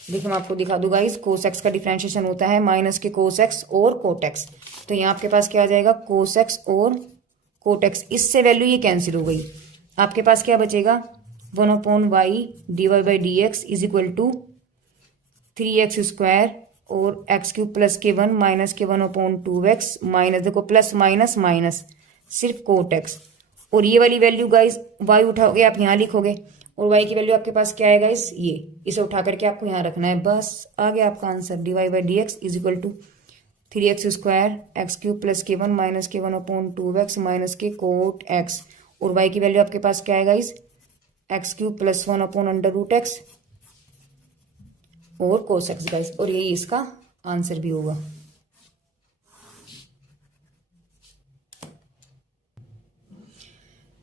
देखिए मैं आपको दिखा दूं गाइस, कोस एक्स का डिफरेंशिएशन होता है माइनस के कोस एक्स और कोट एक्स। तो यहाँ आपके पास क्या आ जाएगा कोस एक्स और कोट एक्स, इससे वैल्यू ये कैंसिल हो गई, आपके पास क्या बचेगा 1/y dy by D x is equal to 3x² और एक्स क्यूब प्लस के 1 माइनस के 1/2x माइनस, देखो प्लस माइनस माइनस सिर्फ कोट एक्स, और ये वाली वैल्यू गाइस y उठाओगे आप यहाँ लिखोगे, और y की वैल्यू आपके पास क्या है गाइस ये, इसे उठा करके आपको यहाँ रखना है, बस आ गया आपका answer dy by D x is equal to 3x² x cube plus के 1 माइनस के 1/2x माइनस के कोट एक्स, और y की वैल्यू आपके पास क्या है guys x cube plus 1/√x और कोस एक्स गाइस, और यही इसका आंसर भी होगा।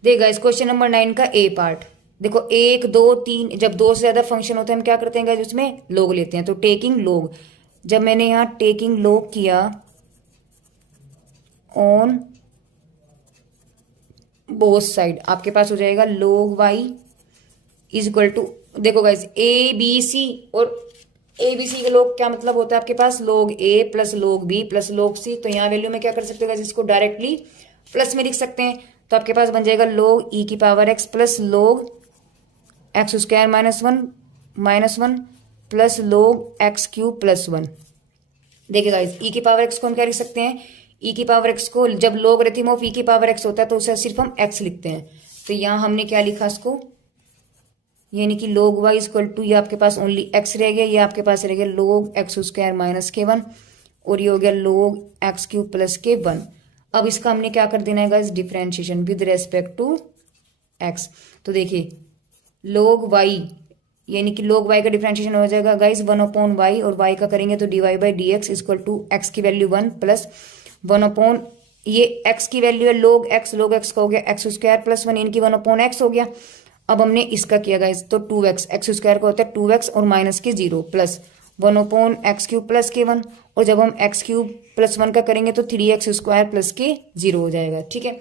देखिए गाइस क्वेश्चन नंबर 9 का ए पार्ट, देखो 1 2 3, जब 2 से ज्यादा फंक्शन होते हैं हम क्या करते हैं गाइस उसमें लोग लेते हैं, तो टेकिंग लोग, जब मैंने यहाँ टेकिंग लोग किया ऑन बोथ साइड, आपके पास हो जाएगा log Y is equal to, देखो गाइस ए बी सी, और ए बी सी का लोग क्या मतलब होता है आपके पास लोग ए प्लस लोग बी प्लस लोग सी। तो यहाँ वैल्यू में क्या कर सकते हो गाइस, इसको डायरेक्टली प्लस में लिख सकते हैं, तो आपके पास बन जाएगा लोग ई की पावर एक्स प्लस लोग x² माइनस वन प्लस लोग एक्स क्यूब प्लस 1। देखिए गाइस ई की पावर एक्स को हम क्या लिख सकते हैं, ई की पावर एक्स को जब लोगरिथम ऑफ ई की पावर एक्स होता है तो उसे सिर्फ हम एक्स लिखते हैं, तो यहाँ हमने क्या लिखा इसको, यानी कि लोग वाई इक्वल टू, ये आपके पास ओनली एक्स रह गया, ये आपके पास रह गया लोग x² माइनस के 1, और ये हो गया लोग एक्स क्यूब प्लस के 1। अब इसका हमने क्या कर देना है guys differentiation with respect to x. तो देखिए लोग वाई यानी कि लोग वाई का डिफरेंशिएशन हो जाएगा गाइस 1/y, और y का करेंगे तो dy by D x equal to x की वैल्यू 1 प्लस 1/, ये x की वैल्यू है लोग x का हो गया x² प्लस 1 इनकी 1/x हो गया। अब हमने इसका किया गाइस तो 2x, x² का होता है 2x और माइनस के 0 प्लस 1/x क्यूब प्लस के 1, और जब हम x क्यूब प्लस 1 का करेंगे तो 3x² प्लस के 0 हो जाएगा, ठीक है।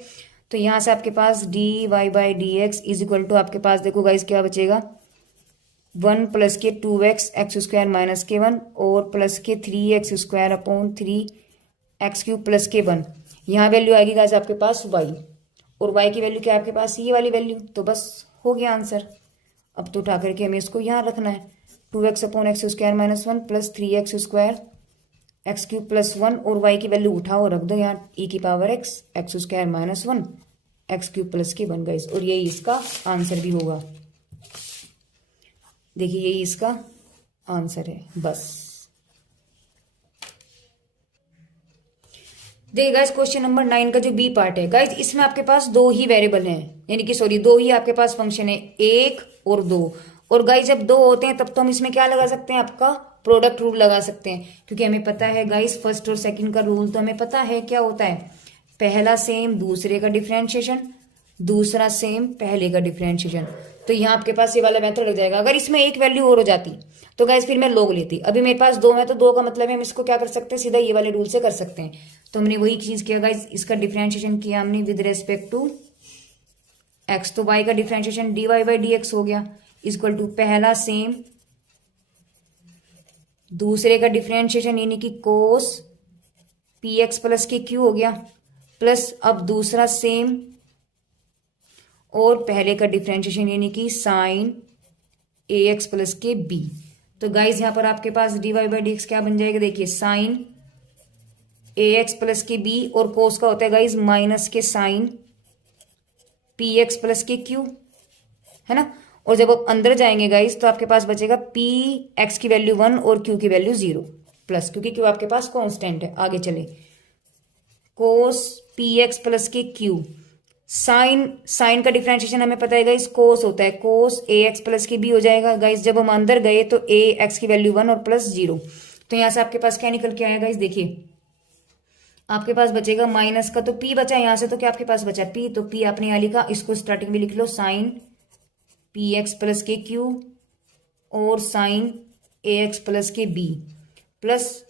तो यहाँ से आपके पास dy by D x is equal to आपके पास देखो गाइस क्या बचेगा 1 प्लस के 2x x² माइनस के 1 और प्लस के 3x² upon 3x cube plus के 1। यहाँ वैल्यू आएगी गाइस आपके पास y, और y की वैल्यू क्या है आपके पास ये वाली वैल्यू, तो बस हो गया आंसर। अब तो उठा करके हमें इसको यहाँ रखना है 2x upon x² minus 1 plus 3x² x cube plus 1, और y की वैल्यू उठाओ रख दो यहाँ e की power x x² minus 1 x cube plus के 1 गाइस, और यही इसका आंसर भी होगा। देखिए यही इसका आंसर है बस। देखिए गाइस क्वेश्चन नंबर 9 का जो बी पार्ट है गाइस, इसमें आपके पास दो ही वेरिएबल हैं, यानी कि सॉरी दो ही आपके पास फंक्शन है, एक और दो। और गाइस जब दो होते हैं तब तो हम इसमें क्या लगा सकते हैं, आपका प्रोडक्ट रूल लगा सकते हैं, क्योंकि हमें पता है गाइस फर्स्ट और सेकंड का रूल तो हमें पता है क्या होता है, पहला सेम दूसरे का डिफरेंशिएशन, दूसरा सेम पहले का डिफरेंशिएशन। तो यहाँ आपके पास ये वाला मेथड लग जाएगा। अगर इसमें एक वैल्यू और हो जाती तो गाइस फिर मैं लोग लेती, अभी मेरे पास दो है तो दो का मतलब है हम इसको क्या कर सकते हैं, सीधा ये वाले रूल से कर सकते हैं। तो हमने वही चीज किया गाइस, इसका डिफरेंशिएशन किया हमने विद रेस्पेक्ट टू एक्स, तो वाई का differentiation d Y by D x हो गया, इक्वल टू पहला सेम दूसरे का डिफरेंशिएशन यानी कि कोस पी एक्स प्लस के क्यू हो गया, प्लस अब दूसरा सेम और पहले का डिफरेंशिएशन यानी कि साइन ए एक्स प्लस के बी। तो गाइज यहां पर आपके पास D Y by D X क्या बन जाएगा, देखिए साइन ए एक्स प्लस के बी, और कोस का होता है गाइज माइनस के साइन पी एक्स प्लस के क्यू, है ना। और जब आप अंदर जाएंगे गाइज तो आपके पास बचेगा पी एक्स की वैल्यू 1 और क्यू की वैल्यू 0 प्लस, क्योंकि क्यू आपके पास कांस्टेंट है। आगे चले, कोस पी एक्स प्लस के क्यू, साइन का डिफरेंशिएशन हमें पता है गाइस कोस होता है, कोस ए एक्स प्लस की बी हो जाएगा गाइस। जब हम अंदर गए तो ए एक्स की वैल्यू 1 और प्लस 0, तो यहां से आपके पास क्या निकल के आया गाइस, देखिए आपके पास बचेगा माइनस का, तो पी बचा यहां से, तो क्या आपके पास बचा पी, तो पी आपने यहां लिखा, इसको स्टार्टिंग में लिख लो साइन पी एक्स प्लस के क्यू और साइन ए एक्स प्लस के बी, प्लस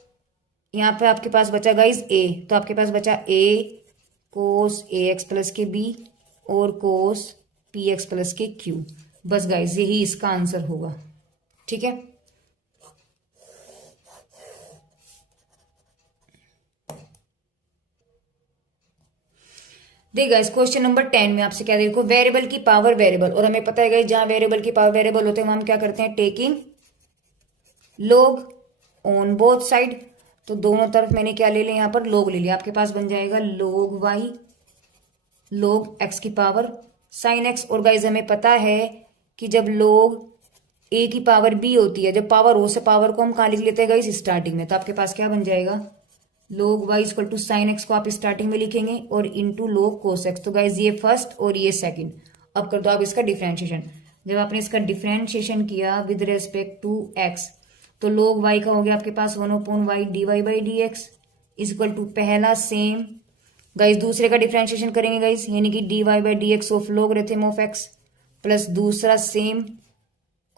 यहाँ पे आपके पास बचा गाइज ए, तो आपके पास बचा ए कोस ए एक्स प्लस के बी और कोस पी एक्स प्लस के क्यू। बस गाइज यही इसका आंसर होगा, ठीक है। देख गाइस क्वेश्चन नंबर 10 में आपसे क्या देखो, वेरिएबल की पावर वेरिएबल, और हमें पता है गाइस जहां वेरिएबल की पावर वेरिएबल होते हैं वहां हम क्या करते हैं, टेकिंग लोग ऑन बोथ साइड। तो दोनों तरफ मैंने क्या ले लिया, यहां पर लोग ले लिया, आपके पास बन जाएगा लोग वाई लोग एक्स की पावर साइन एक्स। और गाइज हमें पता है कि जब लोग ए की पावर बी होती है, जब पावर हो से पावर को हम कहाँ लिख लेते हैं गाइज स्टार्टिंग में, तो आपके पास क्या बन जाएगा log y equal to sine x को आप स्टार्टिंग में लिखेंगे और इनटू लोग कोस एक्स। तो गाइज ये फर्स्ट और ये सेकंड। अब कर दो आप इसका डिफरेंशिएशन, जब आपने इसका डिफरेंशिएशन किया विद रेस्पेक्ट टू एक्स, तो लोग वाई का हो गया आपके पास 1/y d Y by D x equal to पहला सेम गाइज दूसरे का डिफरेंशिएशन करेंगे गाइज, यानी कि d Y by D x of logarithm of x, plus दूसरा सेम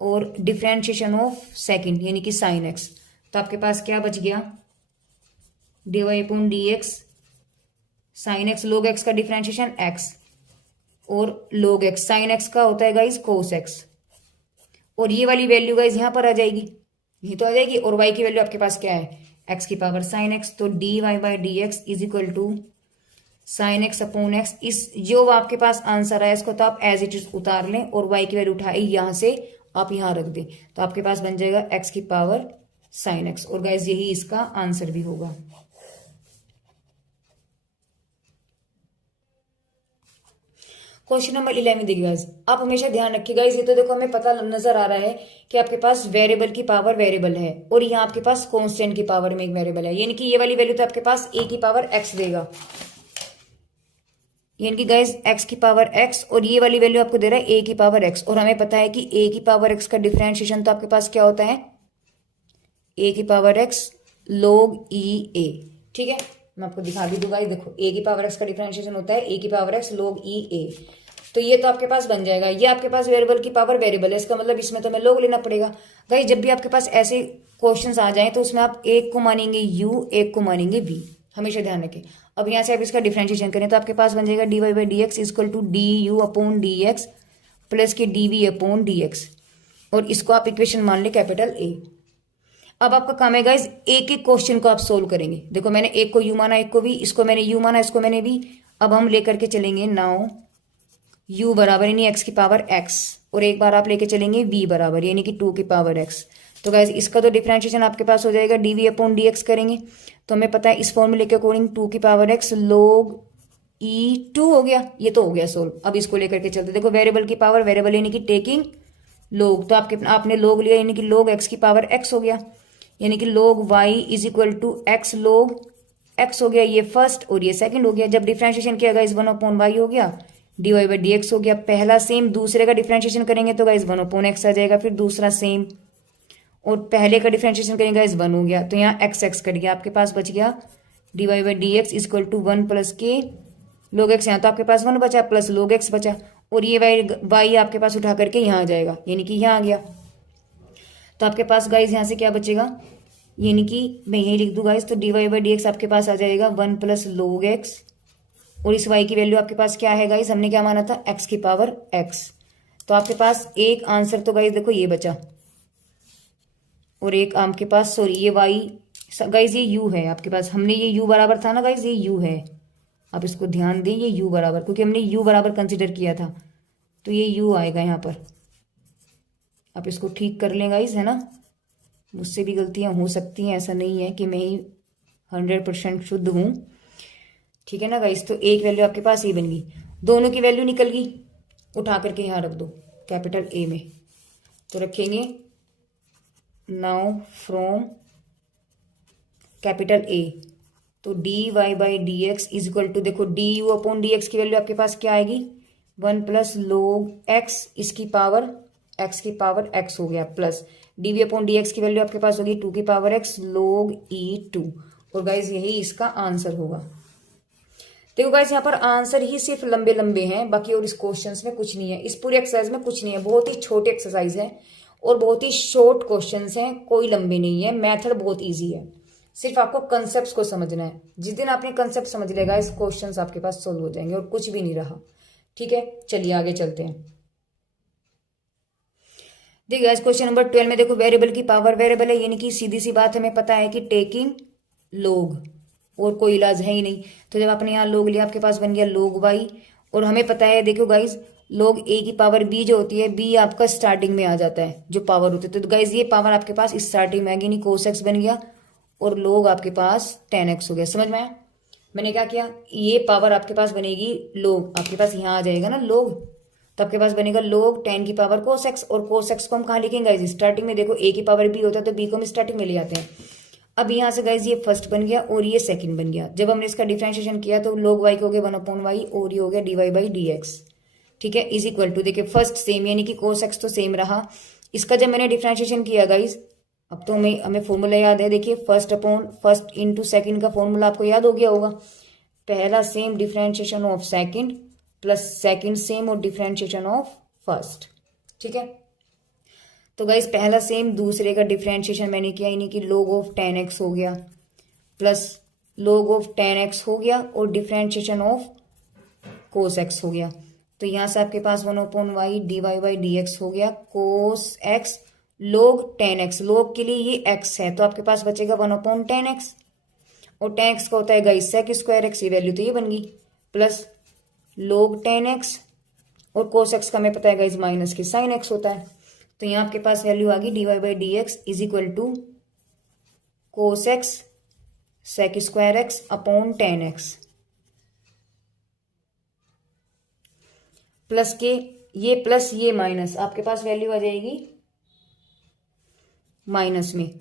और डिफरेंशिएशन ऑफ सेकंड यानी कि साइन एक्स। तो आपके पास क्या बच गया, d y upon D x sine x, log x का डिफरेंशिएशन एक्स और लोग एक्स, साइन एक्स का होता है गाइज कोस एक्स, और ये वाली वैल्यू गाइज यहां पर आ जाएगी, ये तो आ जाएगी, और y की वैल्यू आपके पास क्या है x की पावर साइन x, तो d Y by D x is equal to sine x upon x. इस जो आपके पास आंसर है इसको तो आप एज इट इज उतार लें और y की वैल्यू उठाई यहां से आप यहां रख दें, तो आपके पास बन जाएगा x की पावर साइन एक्स। और गाइज यही इसका आंसर भी होगा। क्वेश्चन नंबर 11 देखिए गाइस, आप हमेशा ध्यान रखिएगा, ये तो देखो हमें पता नजर आ रहा है कि आपके पास वेरिएबल की पावर वेरिएबल है और यहाँ आपके पास कांस्टेंट की पावर में एक वेरिएबल है, यानी कि ये वाली वैल्यू तो आपके पास ए की पावर एक्स देगा, यानी कि गाइस एक्स की पावर एक्स, और ये वाली वैल्यू आपको दे रहा है ए की पावर एक्स। और हमें पता है कि ए की पावर एक्स का डिफरेंशिएशन तो आपके पास क्या होता है, ए की पावर एक्स लोग ई ए, ठीक है। मैं आपको दिखा भी दूंगा, देखो ए की पावर एक्स का डिफरेंशिएशन होता है ए की पावर एक्स लोग ई ए, तो ये तो आपके पास बन जाएगा। ये आपके पास वेरिएबल की पावर वेरिएबल है, इसका मतलब इसमें तो हमें लोग लेना पड़ेगा। गाइस जब भी आपके पास ऐसे क्वेश्चंस आ जाएं तो उसमें आप एक को मानेंगे यू, एक को मानेंगे वी, हमेशा ध्यान रखें। अब यहाँ से आप इसका डिफरेंशिएशन करें तो आपके पास बन जाएगा D Y by D x equal to D U upon D X plus के D we upon D x, और इसको आप इक्वेशन मान ले कैपिटल ए। अब आपका काम है गाइज एक एक क्वेश्चन को आप सोल्व करेंगे। देखो मैंने एक को यू माना, एक को वी, इसको मैंने यू माना, इसको मैंने वी। अब हम लेकर के चलेंगे नाउ यू बराबर यानी एक्स की पावर एक्स, और एक बार आप लेके चलेंगे वी बराबर यानी कि 2 की पावर एक्स। तो गाइज इसका तो डिफरेंशिएशन आपके पास हो जाएगा d we upon D x करेंगे, तो हमें पता है इस फॉर्मूले के अकॉर्डिंग 2 की पावर एक्स लोग ई 2 हो गया, ये तो हो गया सोल्व। अब इसको लेकर के चलते, देखो वेरिएबल की पावर वेरिएबल यानी कि टेकिंग लोग, तो आपने लोग लिया यानी कि लोग एक्स की पावर एक्स हो गया, यानी कि log y is equal to x log x हो गया, ये फर्स्ट और ये सेकंड हो गया। जब डिफ्रेंशिएशन किया गाइस 1/y हो गया, dy/dx हो गया। पहला सेम दूसरे का डिफ्रेंशिएशन करेंगे तो गाइस 1/x आ जाएगा, फिर दूसरा सेम और पहले का डिफ्रेंशिएशन करेंगे गाइस 1 हो गया, तो यहाँ x x कट गया, आपके पास बच गया dy/dx इक्वल टू 1 प्लस के log x। यहाँ तो आपके पास 1 बचा प्लस log x बचा, और ये y आपके पास उठा करके यहाँ आ जाएगा, यानी कि यहाँ आ गया। तो आपके पास गाइस यहाँ से क्या बचेगा, यानी कि मैं यही लिख दूँ गाइस, तो dy/dx आपके पास आ जाएगा 1 प्लस log x, और इस y की वैल्यू आपके पास क्या है गाइस, हमने क्या माना था, x की पावर x। तो आपके पास एक आंसर तो गाइस देखो ये बचा, और एक आपके पास सॉरी ये y गाइस ये u है आपके पास, हमने ये u बराबर था ना गाइस, ये u है, आप इसको ध्यान दें, ये u बराबर, क्योंकि हमने u बराबर कंसिडर किया था, तो ये u आएगा यहाँ पर। आप इसको ठीक कर लें गाइस, है ना, मुझसे भी गलतियां हो सकती हैं, ऐसा नहीं है कि मैं ही 100% शुद्ध हूँ, ठीक है ना गाइस। तो एक वैल्यू आपके पास ये बन गई, दोनों की वैल्यू निकल गई, उठा करके यहाँ रख दो कैपिटल A में। तो रखेंगे नाउ फ्रॉम कैपिटल A, तो dy/dx इज इक्वल टू, देखो du/dx की वैल्यू आपके पास क्या आएगी, 1 प्लस log x इसकी पावर x हो गया, प्लस dv/dx की वैल्यू आपके पास होगी 2 की पावर x log e2। और गाइज यही इसका आंसर होगा। देखो गाइज यहाँ पर आंसर ही सिर्फ लंबे लंबे हैं, बाकी और इस क्वेश्चंस में कुछ नहीं है, इस पूरी एक्सरसाइज में कुछ नहीं है, बहुत ही छोटे एक्सरसाइज है और बहुत ही शॉर्ट क्वेश्चंस हैं, कोई लंबे नहीं है, मेथड बहुत इजी है, सिर्फ आपको कंसेप्ट को समझना है। जिस दिन आपने कंसेप्ट समझ लेगा इस क्वेश्चंस आपके पास सोल्व हो जाएंगे और कुछ भी नहीं रहा, ठीक है। चलिए आगे चलते हैं। देखिए गाइस क्वेश्चन नंबर 12 में देखो, वेरिएबल की पावर वेरिएबल है, यानी कि सीधी सी बात हमें पता है कि टेकिंग लोग, और कोई इलाज है ही नहीं। तो जब आपने यहाँ लोग लिया आपके पास बन गया log y, और हमें पता है देखो गाइज log a की पावर b जो होती है, b आपका स्टार्टिंग में आ जाता है जो पावर होती है, तो गाइज ये पावर आपके पास स्टार्टिंग में आएगी, यानी cos x बन गया, और log आपके पास tan x हो गया। समझ में आया मैंने क्या किया, ये पावर आपके पास बनेगी log, आपके पास यहाँ आ जाएगा ना log, तो आपके पास बनेगा log tan की पावर cos x, और cos x को हम कहाँ लिखेंगे गाइज, स्टार्टिंग में। देखो a की पावर b होता है तो b को हम स्टार्टिंग में ले आते हैं। अब यहाँ से गाइज ये फर्स्ट बन गया और ये सेकंड बन गया। जब हमने इसका डिफरेंशिएशन किया तो log y हो गया 1/y, और ये हो गया dy/dx, ठीक है, इज इक्वल टू, देखिए फर्स्ट सेम यानी कि cos x तो सेम रहा। इसका जब मैंने डिफरेंशिएशन किया गाइज, अब तो हमें फॉर्मूला याद है, देखिए फर्स्ट इंटू सेकंड का फॉर्मूला आपको याद हो गया होगा, पहला same differentiation of second plus second same और डिफरेंशिएशन ऑफ फर्स्ट, ठीक है। तो गाइस पहला सेम दूसरे का डिफरेंशिएशन मैंने किया, यानी कि log ऑफ tan x हो गया plus log of tan x हो गया और डिफरेंशिएशन ऑफ cos x हो गया। तो यहाँ से आपके पास 1/y dy/dx हो गया, cos x log tan x, log के लिए ये x है तो आपके पास बचेगा 1/tan x, और tan x का होता है गाइस sec स्क्वायर x, ये वैल्यू तो ये बन गई, प्लस log tan x, और cos x का हमें पता है गाइस माइनस के sin x होता है। तो यहाँ आपके पास वैल्यू आ गई dy/dx is equal to cos x sec square x upon tan x, plus के ये प्लस ये माइनस, आपके पास वैल्यू आ जाएगी माइनस में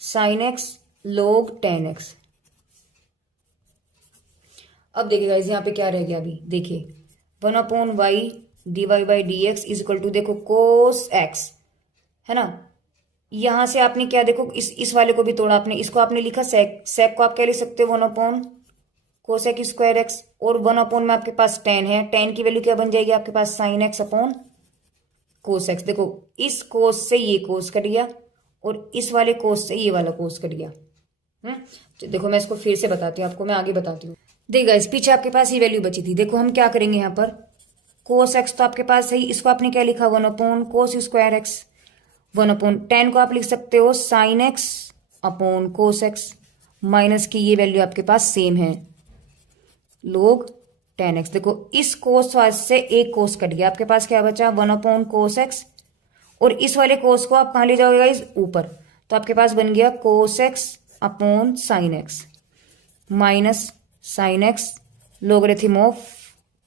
sin x log tan x। अब देखिए गाइस यहाँ पे क्या रह गया, अभी देखिए 1/y dy/dx is equal to, देखो cos x है ना, यहां से आपने क्या देखो इस वाले को भी तोड़ा आपने, इसको आपने लिखा sec को आप क्या लिख सकते हो 1/cos x स्क्वायर x, और 1/ में आपके पास tan है, tan की वैल्यू क्या बन जाएगी आपके पास sin x upon cos x। देखो इस cos से ये cos कट गया और इस वाले cos से ये वाला cos कट गया। तो देखो मैं इसको फिर से बताती हूँ आपको, मैं आगे बताती हूँ। देखिए गाइस पीछे आपके पास ये वैल्यू बची थी, देखो हम क्या करेंगे यहाँ पर, cos x तो आपके पास है, इसको आपने क्या लिखा 1/cos स्क्वायर x, 1/tan को आप लिख सकते हो sin x upon cos x, minus की ये वैल्यू आपके पास सेम है log tan x। देखो इस cos से एक cos कट गया, आपके पास क्या बचा 1/cos x, और इस वाले cos को आप कहाँ ले जाओगे गाइस ऊपर, तो आपके पास बन गया cos x upon sin x minus sin x logarithm of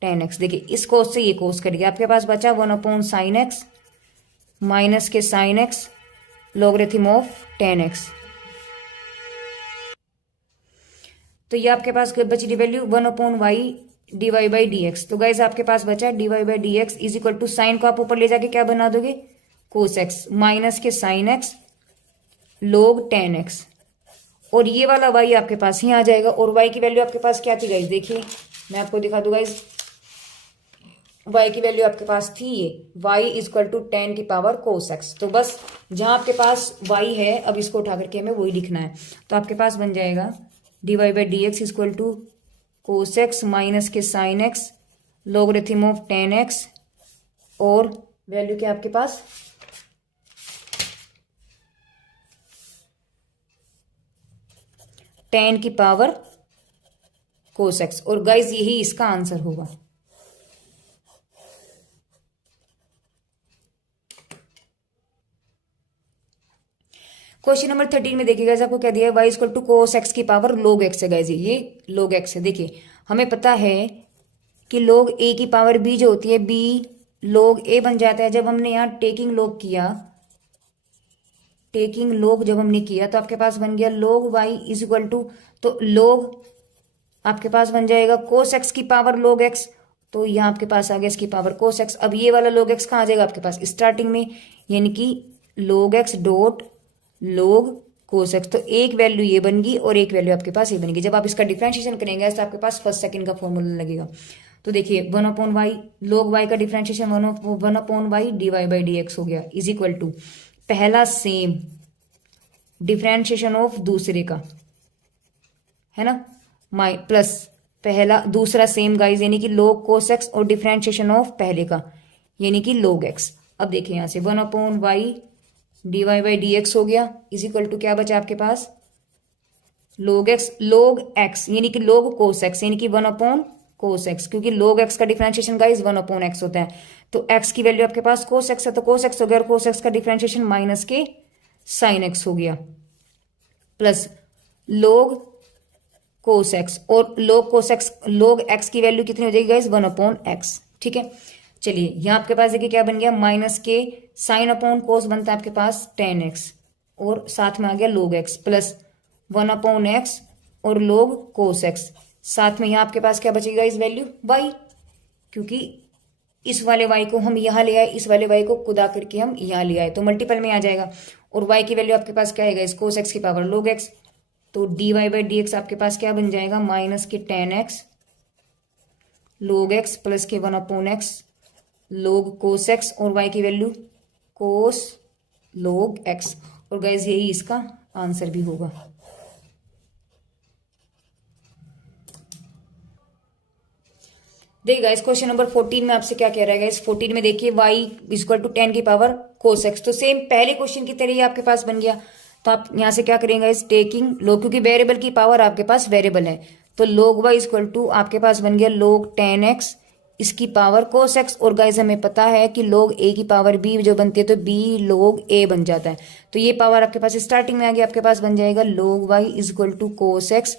tan x। देखिए इस cos से ये cos कट गया, आपके पास बचा 1/sin x माइनस के sin x logarithm of tan x। तो ये आपके पास बची value 1/y dy by D x. तो गाइज आपके पास बचा dy by D x is equal to sine को आप ऊपर ले जाके क्या बना दोगे, कोस एक्स माइनस के sine x log ten x, और ये वाला y आपके पास ही आ जाएगा। और y की वैल्यू आपके पास क्या थी गाइज, देखिए मैं आपको दिखा दूं गाइज, y की वैल्यू आपके पास थी ये y इज इक्वल टू 10 की पावर कोस एक्स। तो बस जहां आपके पास y है अब इसको उठा करके हमें वही लिखना है। तो आपके पास बन जाएगा dy by D x is equal to cos x minus के sine X logarithm of 10x, और वैल्यू क्या आपके पास 10 की पावर कोस एक्स। और गाइज यही इसका आंसर होगा। क्वेश्चन नंबर 13 में देखिए गाइज आपको क्या दिया है, y equal to cos x की पावर लोग एक्स है। गाइज ये लोग एक्स है। देखिए हमें पता है कि लोग a की पावर b जो होती है b लोग a बन जाता है। जब हमने यहाँ टेकिंग लोग किया, टेकिंग लोग जब हमने किया तो आपके पास बन गया लोग y इज इक्वल टू, तो लोग आपके पास बन जाएगा कोस एक्स की पावर लोग एक्स। तो यहाँ आपके पास आ गया इसकी पावर कोस एक्स। अब ये वाला लोग एक्स कहाँ आ जाएगा आपके पास स्टार्टिंग में, यानी कि लोग एक्स डॉट लोग कोस एक्स। तो एक वैल्यू ये बन गई और एक वैल्यू आपके पास ये बनेगी। जब आप इसका डिफरेंशिएशन करेंगे तो आपके पास फर्स्ट सेकंड का फॉर्मूला लगेगा। तो देखिए 1/y लोग y का differentiation 1/y dy by D x हो गया इज इक्वल टू पहला सेम डिफरेंशिएशन ऑफ दूसरे का, है ना, माई प्लस पहला दूसरा सेम गाइज यानी कि लोग कोस एक्स और डिफरेंशिएशन ऑफ पहले का यानी कि लोग एक्स। अब देखिए यहां से 1/y dy by D x हो गया इज इक्वल टू क्या बचा आपके पास लोग एक्स यानी कि लोग कोस एक्स यानी कि 1 कोस एक्स, क्योंकि लोग एक्स का डिफरेंशिएशन गाइज 1/x होता है। तो x की वैल्यू आपके पास कोस एक्स है तो कोस एक्स हो गया, और कोस एक्स का डिफरेंशिएशन माइनस के साइन एक्स हो गया प्लस लोग कोस एक्स, और लोग कोस एक्स लोग एक्स की वैल्यू कितनी हो जाएगी गाइज 1/x। ठीक है, चलिए यहाँ आपके पास देखिए क्या बन गया माइनस के साइन अपॉन कोस बनता है आपके पास 10x, और साथ में आ गया लोग एक्स प्लस 1/x और लोग कोस एक्स। साथ में यहाँ आपके पास क्या बचेगा इस वैल्यू y, क्योंकि इस वाले y को हम यहाँ ले आए, इस वाले y को कुदा करके हम यहाँ ले आए तो मल्टीपल में आ जाएगा। और y की वैल्यू आपके पास क्या है इस कोस एक्स की पावर लोग एक्स। तो dy बाई डी एक्स आपके पास क्या बन जाएगा माइनस के 10x लोग एक्स प्लस के 1/x लोग कोस एक्स, और y की वैल्यू कोस लोग एक्स। और गाइज यही इसका आंसर भी होगा। देखिए गाइस क्वेश्चन नंबर 14 में आपसे क्या कह रहा है गाइस, 14 में देखिए y इक्वल टू 10 की पावर कोस एक्स। तो सेम पहले क्वेश्चन की तरह ही आपके पास बन गया। तो आप यहां से क्या करेंगे गाइस टेकिंग लोग, क्योंकि वेरिएबल की पावर आपके पास वेरिएबल है, तो लोग y इक्वल टू आपके पास बन गया लोग 10x इसकी पावर कोस एक्स। और गाइस हमें पता है कि लोग a की पावर b जो बनती है तो b लोग a बन जाता है। तो ये पावर आपके पास स्टार्टिंग में आ गया, आपके पास बन जाएगा log y equal to cos x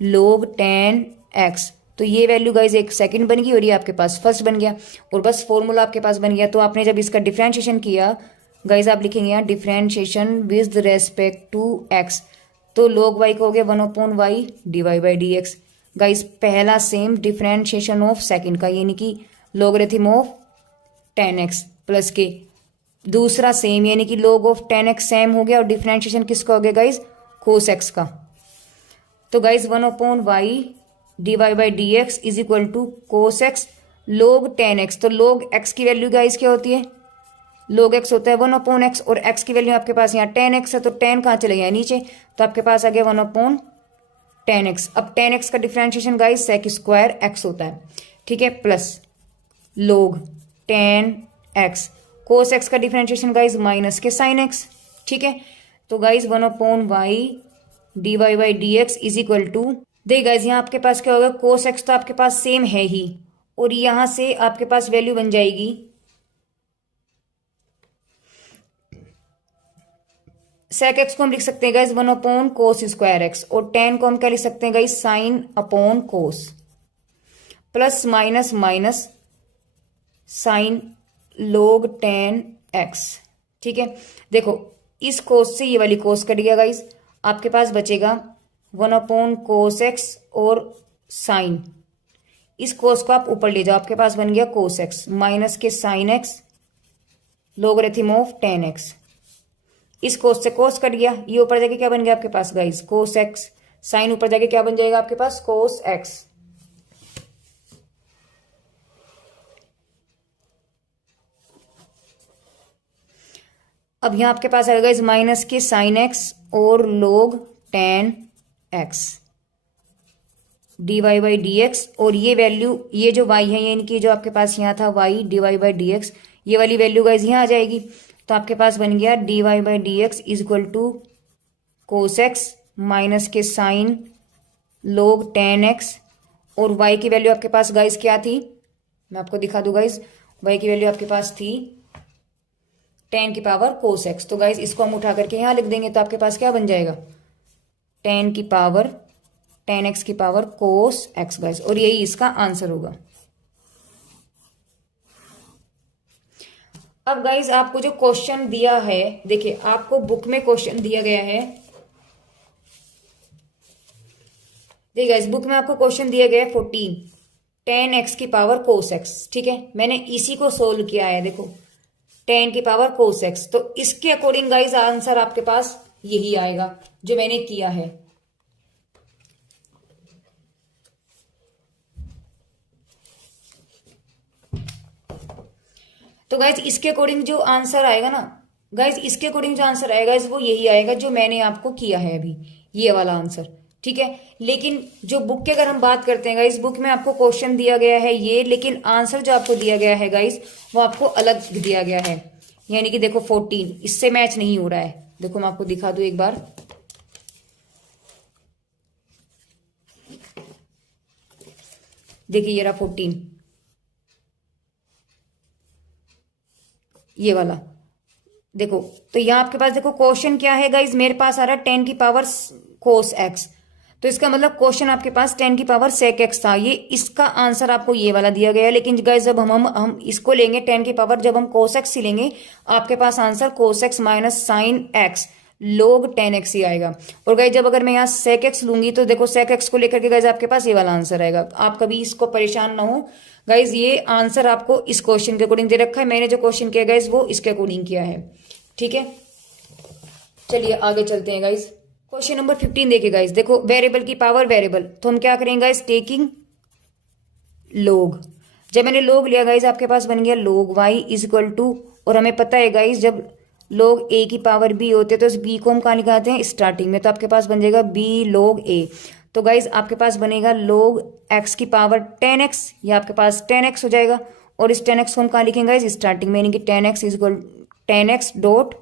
log 10x। तो ये वैल्यू गाइज एक सेकंड बन गई और ये आपके पास फर्स्ट बन गया, और बस फॉर्मूला आपके पास बन गया। तो आपने जब इसका डिफरेंशिएशन किया गाइज आप लिखेंगे यहाँ differentiation with respect to x, तो लोग y को हो गया 1/y dy by D x. Guys पहला सेम डिफरेंशिएशन ऑफ सेकंड का यानी कि लोगरिथम ऑफ 10x प्लस के दूसरा सेम यानी कि लोग ऑफ 10x सेम हो गया, और डिफरेंशिएशन किसका हो गया गाइज कोस एक्स का। तो guys 1/y dy by D x is equal to cos x log 10x। तो लोग x की वैल्यू गाइज क्या होती है लोग x होता है 1/x, और x की वैल्यू आपके पास यहाँ 10x है तो 10 कहाँ चले गया नीचे, तो आपके पास आ गया 1/10x। अब 10x का differentiation guys sec square x होता है, ठीक है, plus log 10x cos x का डिफरेंशिएशन गाइज माइनस के साइन x। ठीक है, तो guys 1/y dy by D x is equal to देख गाइज यहाँ आपके पास क्या होगा कोस एक्स तो आपके पास सेम है ही, और यहां से आपके पास वैल्यू बन जाएगी सेक एक्स को हम लिख सकते हैं गाइज 1/कोस स्क्वायर एक्स, और 10 को हम क्या लिख सकते हैं guys sine upon cos, plus minus minus sine log 10x। ठीक है, देखो इस कोस से ये वाली कोस कट गया गाइज, आपके पास बचेगा 1/cos x और साइन, इस कोस को आप ऊपर ले जाओ, आपके पास बन गया cos x माइनस के sine x logarithm of tan x। इस कोस से कोस कट गया, ये ऊपर जाके क्या बन गया आपके पास गाइस cos x, साइन ऊपर जाके क्या बन जाएगा आपके पास cos x। अब यहां आपके पास आएगा इस माइनस के साइन एक्स और log ten x d Y by D x, और ये वैल्यू, ये जो y है यानी कि जो आपके पास यहाँ था y d Y by D x, ये वाली वैल्यू गाइज यहाँ आ जाएगी। तो आपके पास बन गया d Y by D x is equal to cos x minus के साइन लोग टेन एक्स, और y की वैल्यू आपके पास गाइज क्या थी, मैं आपको दिखा दूं गाइज, y की वैल्यू आपके पास थी टेन की पावर कोस एक्स। तो गाइज इसको हम उठा करके यहां लिख देंगे, तो आपके पास क्या बन जाएगा टेन की पावर टेन एक्स की पावर कोस एक्स गाइज, और यही इसका आंसर होगा। अब गाइज आपको जो क्वेश्चन दिया है, देखिए आपको बुक में क्वेश्चन दिया गया है, देखिए गाइज बुक में आपको क्वेश्चन दिया गया है 14 टेन एक्स की पावर कोस एक्स, ठीक है, मैंने इसी को सोल्व किया है, देखो टेन की पावर कोस एक्स, तो इसके अकॉर्डिंग गाइज आंसर आपके पास यही आएगा जो मैंने किया है। तो गाइज इसके अकॉर्डिंग जो आंसर आएगा ना गाइज, इसके अकॉर्डिंग जो आंसर आएगा वो यही आएगा जो मैंने आपको किया है अभी, ये वाला आंसर, ठीक है। लेकिन जो बुक की अगर हम बात करते हैं गाइज, बुक में आपको क्वेश्चन दिया गया है ये, लेकिन आंसर जो आपको दिया गया है गाइज वो आपको अलग दिया गया है, यानी कि देखो 14 इससे मैच नहीं हो रहा है। देखो मैं आपको दिखा दूं एक बार, देखिए ये रहा 14, ये वाला देखो, तो यहां आपके पास देखो क्वेश्चन क्या है गाइज, मेरे पास आ रहा है टेन की पावर कोस एक्स, तो इसका मतलब क्वेश्चन आपके पास टेन की पावर सेक एक्स था, ये इसका आंसर आपको ये वाला दिया गया है। लेकिन गाइज जब हम इसको लेंगे टेन की पावर, जब हम कोस एक्स ही लेंगे आपके पास answer cos x minus sine x log ten X ही आएगा। और गाइज जब अगर मैं यहाँ सेक एक्स लूंगी तो देखो सेक एक्स को लेकर के गाइज आपके पास ये वाला आंसर आएगा। आप कभी इसको परेशान ना हो गाइज, ये आंसर आपको इस क्वेश्चन के अकॉर्डिंग दे रखा है, मैंने जो क्वेश्चन किया गाइज वो इसके अकॉर्डिंग किया है, ठीक है। चलिए आगे चलते हैं गाइज, क्वेश्चन नंबर 15 देखिए गाइज, देखो वेरिएबल की पावर वेरिएबल, तो हम क्या करेंगे गाइज टेकिंग लोग, जब मैंने लोग लिया गाइज आपके पास बन गया लोग y इज इक्वल टू, और हमें पता है गाइज जब लोग a की पावर b होते हैं तो इस b को हम कहाँ निकालते हैं स्टार्टिंग में, तो आपके पास बन जाएगा b लोग a। तो गाइज आपके पास बनेगा लोग x की पावर 10x, या आपके पास 10x हो जाएगा, और इस 10x को हम कहाँ लिखेंगे गाइज स्टार्टिंग में, यानी कि 10x is equal 10x dot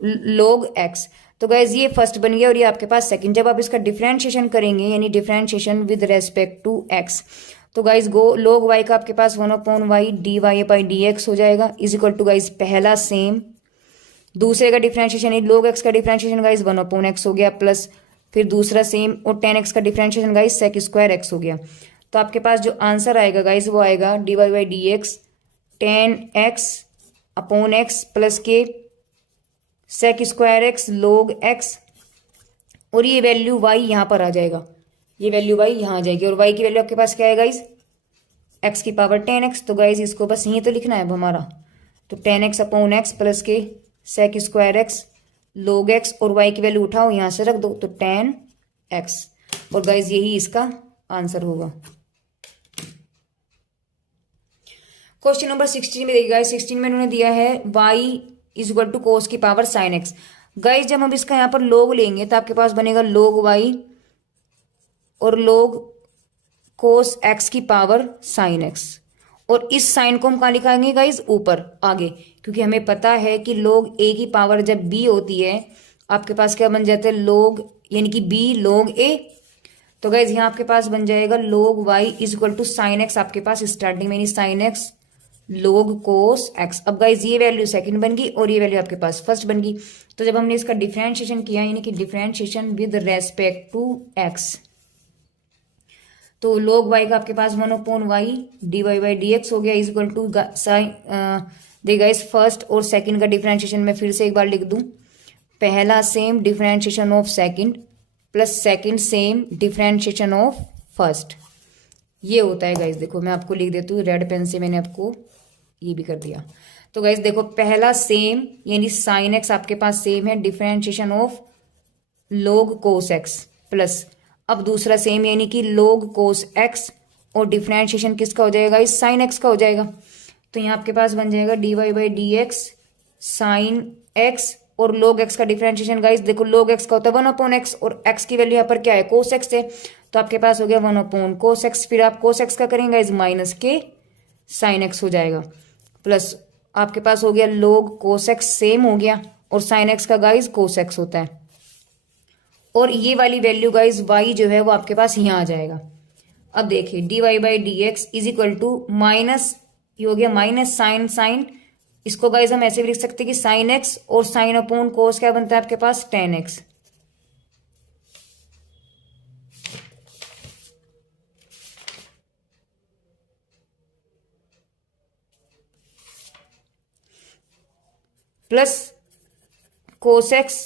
लोग x। तो गाइज ये फर्स्ट बन गया, और ये आपके पास सेकंड। जब आप इसका डिफरेंशिएशन करेंगे यानी differentiation with respect to x, तो गाइज गो लोग y का आपके पास 1/y d Y by D x हो जाएगा इज इक्वल टू गाइज पहला सेम, दूसरे का डिफरेंशिएशन लोग x का डिफरेंशिएशन गाइज 1/x हो गया, प्लस फिर दूसरा सेम, और 10x का differentiation guys sec square x हो गया। तो आपके पास जो आंसर आएगा गाइज वो आएगा d Y by D x 10x/x plus के sec square x log x, और ये वैल्यू y यहां पर आ जाएगा, ये वैल्यू y यहां आ जाएगी, और y की वैल्यू आपके पास क्या है गाइज x की पावर 10x। तो गाइज इसको बस यहीं तो लिखना है अब हमारा, तो 10x/x प्लस के sec square x log x, और y की वैल्यू उठाओ यहां से रख दो तो 10x, और गाइज यही इसका आंसर होगा। क्वेश्चन नंबर 16 में देखिए 16 में उन्होंने दिया है y इज इक्वल टू कोस की पावर साइन एक्स। गाइज जब हम इसका यहाँ पर लोग लेंगे तो आपके पास बनेगा लोग y और लोग कोस एक्स की पावर साइन एक्स, और इस साइन को हम कहाँ लिखाएंगे गाइज ऊपर आगे, क्योंकि हमें पता है कि लोग a की पावर जब b होती है आपके पास क्या बन जाता है लोग, यानी कि b लोग a। तो गाइज यहाँ आपके पास बन जाएगा log y is equal to sine x, आपके पास स्टार्टिंग में sine x log cos x. अब गाइज ये वैल्यू सेकंड बन गई और ये वैल्यू आपके पास फर्स्ट बन गई। तो जब हमने इसका डिफरेंशिएशन किया यानी कि differentiation with respect to x, तो लोग y का आपके पास 1/y d Y by D x हो गया इज इक्वल टू साइन, दे गाइस फर्स्ट और सेकंड का डिफरेंशिएशन मैं फिर से एक बार लिख दूं, पहला same differentiation of second plus second same differentiation of first. ये होता है गाइज, देखो मैं आपको लिख देती हूँ, रेड पेन से मैंने आपको ये भी कर दिया। तो गाइज देखो, पहला सेम यानी साइन एक्स आपके पास सेम है, डिफरेंशिएशन ऑफ लोग कोस एक्स, प्लस अब दूसरा सेम यानी कि लोग कोस एक्स, और डिफरेंशिएशन किसका हो जाएगा, इस साइन एक्स का हो जाएगा। तो यहाँ आपके पास बन जाएगा dy by D x sine x, और लोग एक्स का डिफरेंशिएशन गाइस देखो, लोग एक्स का होता है 1/x, और x की वैल्यू यहाँ पर क्या है, कोस एक्स है, तो आपके पास हो गया 1/cos x। फिर आप कोस एक्स का करेंगे गाइस माइनस के साइन एक्स हो जाएगा, प्लस आपके पास हो गया लोग कोस एक्स सेम हो गया, और साइन एक्स का गाइस कोस एक्स होता है। और ये वाली वैल्यू गाइस y जो है वो आपके पास यहाँ आ जाएगा। अब देखिए dy by D x is equal to minus, ये हो गया माइनस साइन साइन, इसको गाइज हम ऐसे भी लिख सकते हैं कि साइन एक्स और साइन अपॉन कोस क्या बनता है आपके पास, tan X. Plus cos x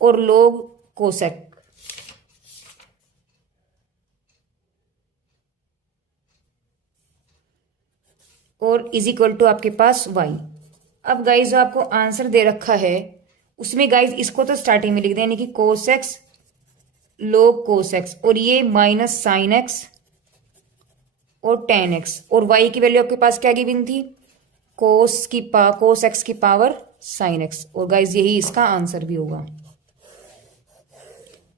और लोग कोसेक, और इज इक्वल टू आपके पास y। अब गाइज जो आपको आंसर दे रखा है उसमें गाइज इसको तो स्टार्टिंग में लिख दें, यानी कि कोस एक्स लोग कोस एक्स, और ये माइनस साइन एक्स और टेन एक्स, और y की वैल्यू आपके पास क्या गिवन थी, कोस एक्स की पावर साइन एक्स, और गाइज यही इसका आंसर भी होगा।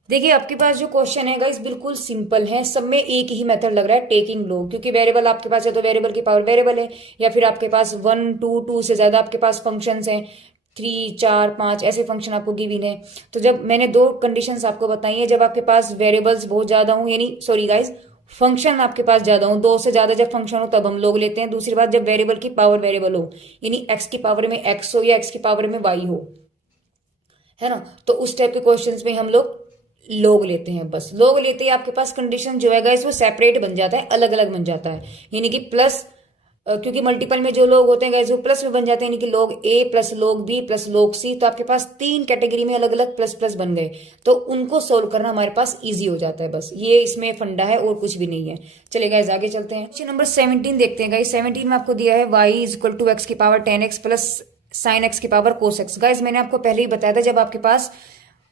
देखिए आपके पास जो क्वेश्चन है गाइस बिल्कुल सिंपल है, सब में एक ही मेथड लग रहा है, टेकिंग लॉग, क्योंकि वेरिएबल आपके पास है तो वेरिएबल की पावर वेरिएबल है, या फिर आपके पास 1 2 से ज्यादा आपके पास फंक्शंस हैं, 3 4 5 ऐसे फंक्शन आपको गिवन है। तो जब मैंने दो कंडीशंस आपको बताई है, जब आपके पास वेरिएबल्स बहुत ज्यादा हो, यानी सॉरी गाइस फंक्शन आपके पास ज्यादा हो, 2 से ज्यादा जब फंक्शन हो तब हम लोग लेते हैं। दूसरी बात, जब वेरिएबल की पावर वेरिएबल हो, यानी एक्स की पावर में एक्स हो या एक्स की पावर में वाई हो, है ना, तो उस टाइप के क्वेश्चंस में हम लोग लोग लेते हैं। बस लोग लेते ही आपके पास कंडीशन जो है गाइस वो सेपरेट बन जाता है, अलग अलग बन जाता है, यानी कि प्लस, क्योंकि मल्टीपल में जो लोग होते हैं गाइस वो प्लस में बन जाते हैं, यानी कि लोग ए प्लस लोग बी प्लस लोग सी, तो आपके पास 3 कैटेगरी में अलग अलग प्लस प्लस बन गए, तो उनको सोल्व करना हमारे पास इजी हो जाता है। बस ये इसमें फंडा है और कुछ भी नहीं है। चलिए गाइस आगे चलते हैं। क्वेश्चन नंबर 17 देखते हैं गाइस। 17 में आपको दिया है y is equal to x की power 10x plus sine X की पावर कोस एक्स। गाइस मैंने आपको पहले ही बताया था, जब आपके पास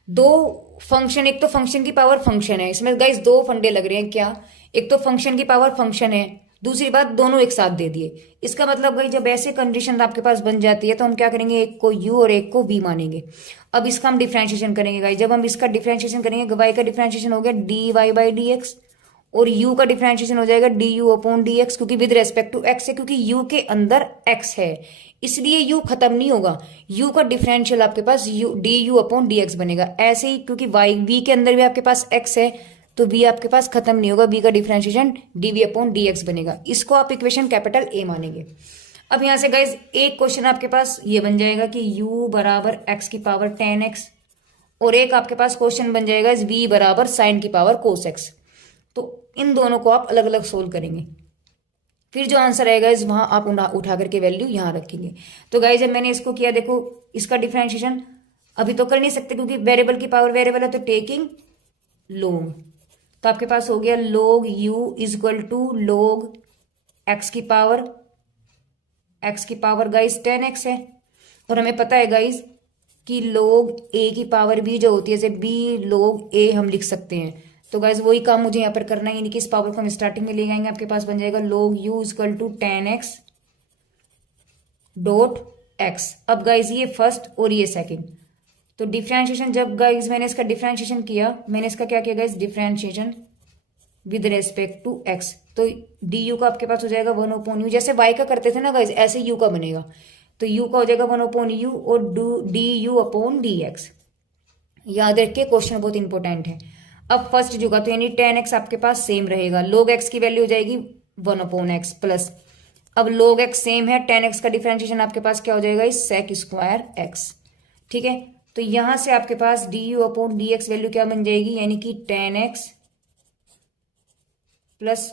दो फंक्शन, एक तो फंक्शन की पावर फंक्शन है, इसमें गाइस दो फंडे लग रहे हैं क्या, एक तो फंक्शन की पावर फंक्शन है, दूसरी बात दोनों एक साथ दे दिए। इसका मतलब गाइस जब ऐसे कंडीशन आपके पास बन जाती है तो हम क्या करेंगे, एक को u और एक को v मानेंगे। अब इसका हम डिफरेंशिएशन करेंगे गाइस। जब हम इसका डिफरेंशिएशन करेंगे, y का डिफरेंशिएशन हो गया dy बाई डी एक्स, और u का डिफरेंशिएशन हो जाएगा du अपॉन dx, क्योंकि विद रेस्पेक्ट टू x है, क्योंकि u के अंदर x है इसलिए u खत्म नहीं होगा, u का डिफरेंशियल आपके पास du अपॉन dx बनेगा। ऐसे ही क्योंकि v के अंदर भी आपके पास x है तो v आपके पास खत्म नहीं होगा, v का डिफरेंशिएशन dv अपॉन dx बनेगा। इसको आप इक्वेशन कैपिटल A मानेंगे। अब यहां से गाइज एक क्वेश्चन आपके पास ये बन जाएगा कि u बराबर x की पावर 10x, और एक आपके पास क्वेश्चन बन जाएगा v बराबर साइन की पावर कोस x। तो इन दोनों को आप अलग अलग सोल्व करेंगे, फिर जो आंसर आएगा इस वहां आप उठा करके वैल्यू यहां रखेंगे। तो गाइस जब मैंने इसको किया, देखो इसका डिफरेंशिएशन अभी तो कर नहीं सकते क्योंकि वेरिएबल की पावर वेरिएबल है, तो टेकिंग लॉग, तो आपके पास हो गया log u is equal to log x की पावर गाइस 10x है, और हमें पता है गाइस कि log a की पावर b जो होती है, जैसे b log a हम लिख सकते हैं। तो गाइज वही काम मुझे यहाँ पर करना है, यानी कि इस पावर को हम स्टार्टिंग में ले आएंगे, आपके पास बन जाएगा log u equal to 10x dot x। अब गाइज ये फर्स्ट और ये सेकंड, तो डिफरेंशिएशन जब गाइज मैंने इसका डिफरेंशिएशन किया, मैंने इसका क्या किया गाइज, differentiation with respect to x, तो du का आपके पास हो जाएगा 1 अपॉन u, जैसे y का करते थे ना गाइज ऐसे u का बनेगा, तो u का हो जाएगा 1 अपॉन u और du अपॉन dx। याद रखिए क्वेश्चन बहुत इंपॉर्टेंट है। अब फर्स्ट जो का तो यानी 10x आपके पास सेम रहेगा, log x की वैल्यू हो जाएगी 1 अपॉन x प्लस, अब log x सेम है, 10x का डिफरेंशिएशन आपके पास क्या हो जाएगा, इस sec स्क्वायर x। ठीक है, तो यहां से आपके पास du अपॉन dx वैल्यू क्या बन जाएगी, यानी कि 10x प्लस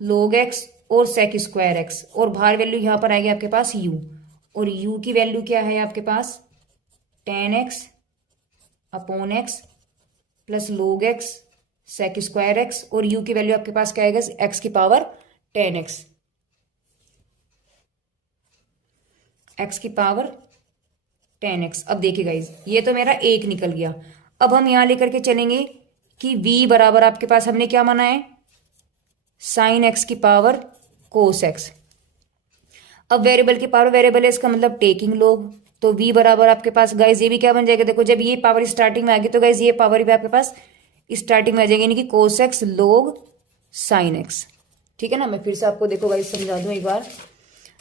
log x और sec स्क्वायर x, और बाहर वैल्यू यहां पर आएगी आपके पास u, और u की वैल्यू क्या है आपके पास 10x upon x plus log x sec square x, और u की वैल्यू आपके पास क्या आएगा, x की पावर 10x, x की पावर 10x। अब देखिए गाइज, ये तो मेरा एक निकल गया। अब हम यहां लेकर के चलेंगे कि v बराबर आपके पास हमने क्या माना है, साइन एक्स की पावर कोस एक्स। अब वेरिएबल की पावर वेरिएबल है, इसका मतलब टेकिंग लोग, तो v बराबर आपके पास गाइज ये भी क्या बन जाएगा, देखो जब ये पावर स्टार्टिंग में आ गई तो गाइज ये पावर भी आपके पास स्टार्टिंग में आ जाएगी, यानी कि कोस एक्स लोग साइन एक्स। ठीक है ना, मैं फिर से आपको देखो गाइज समझा दूं एक बार।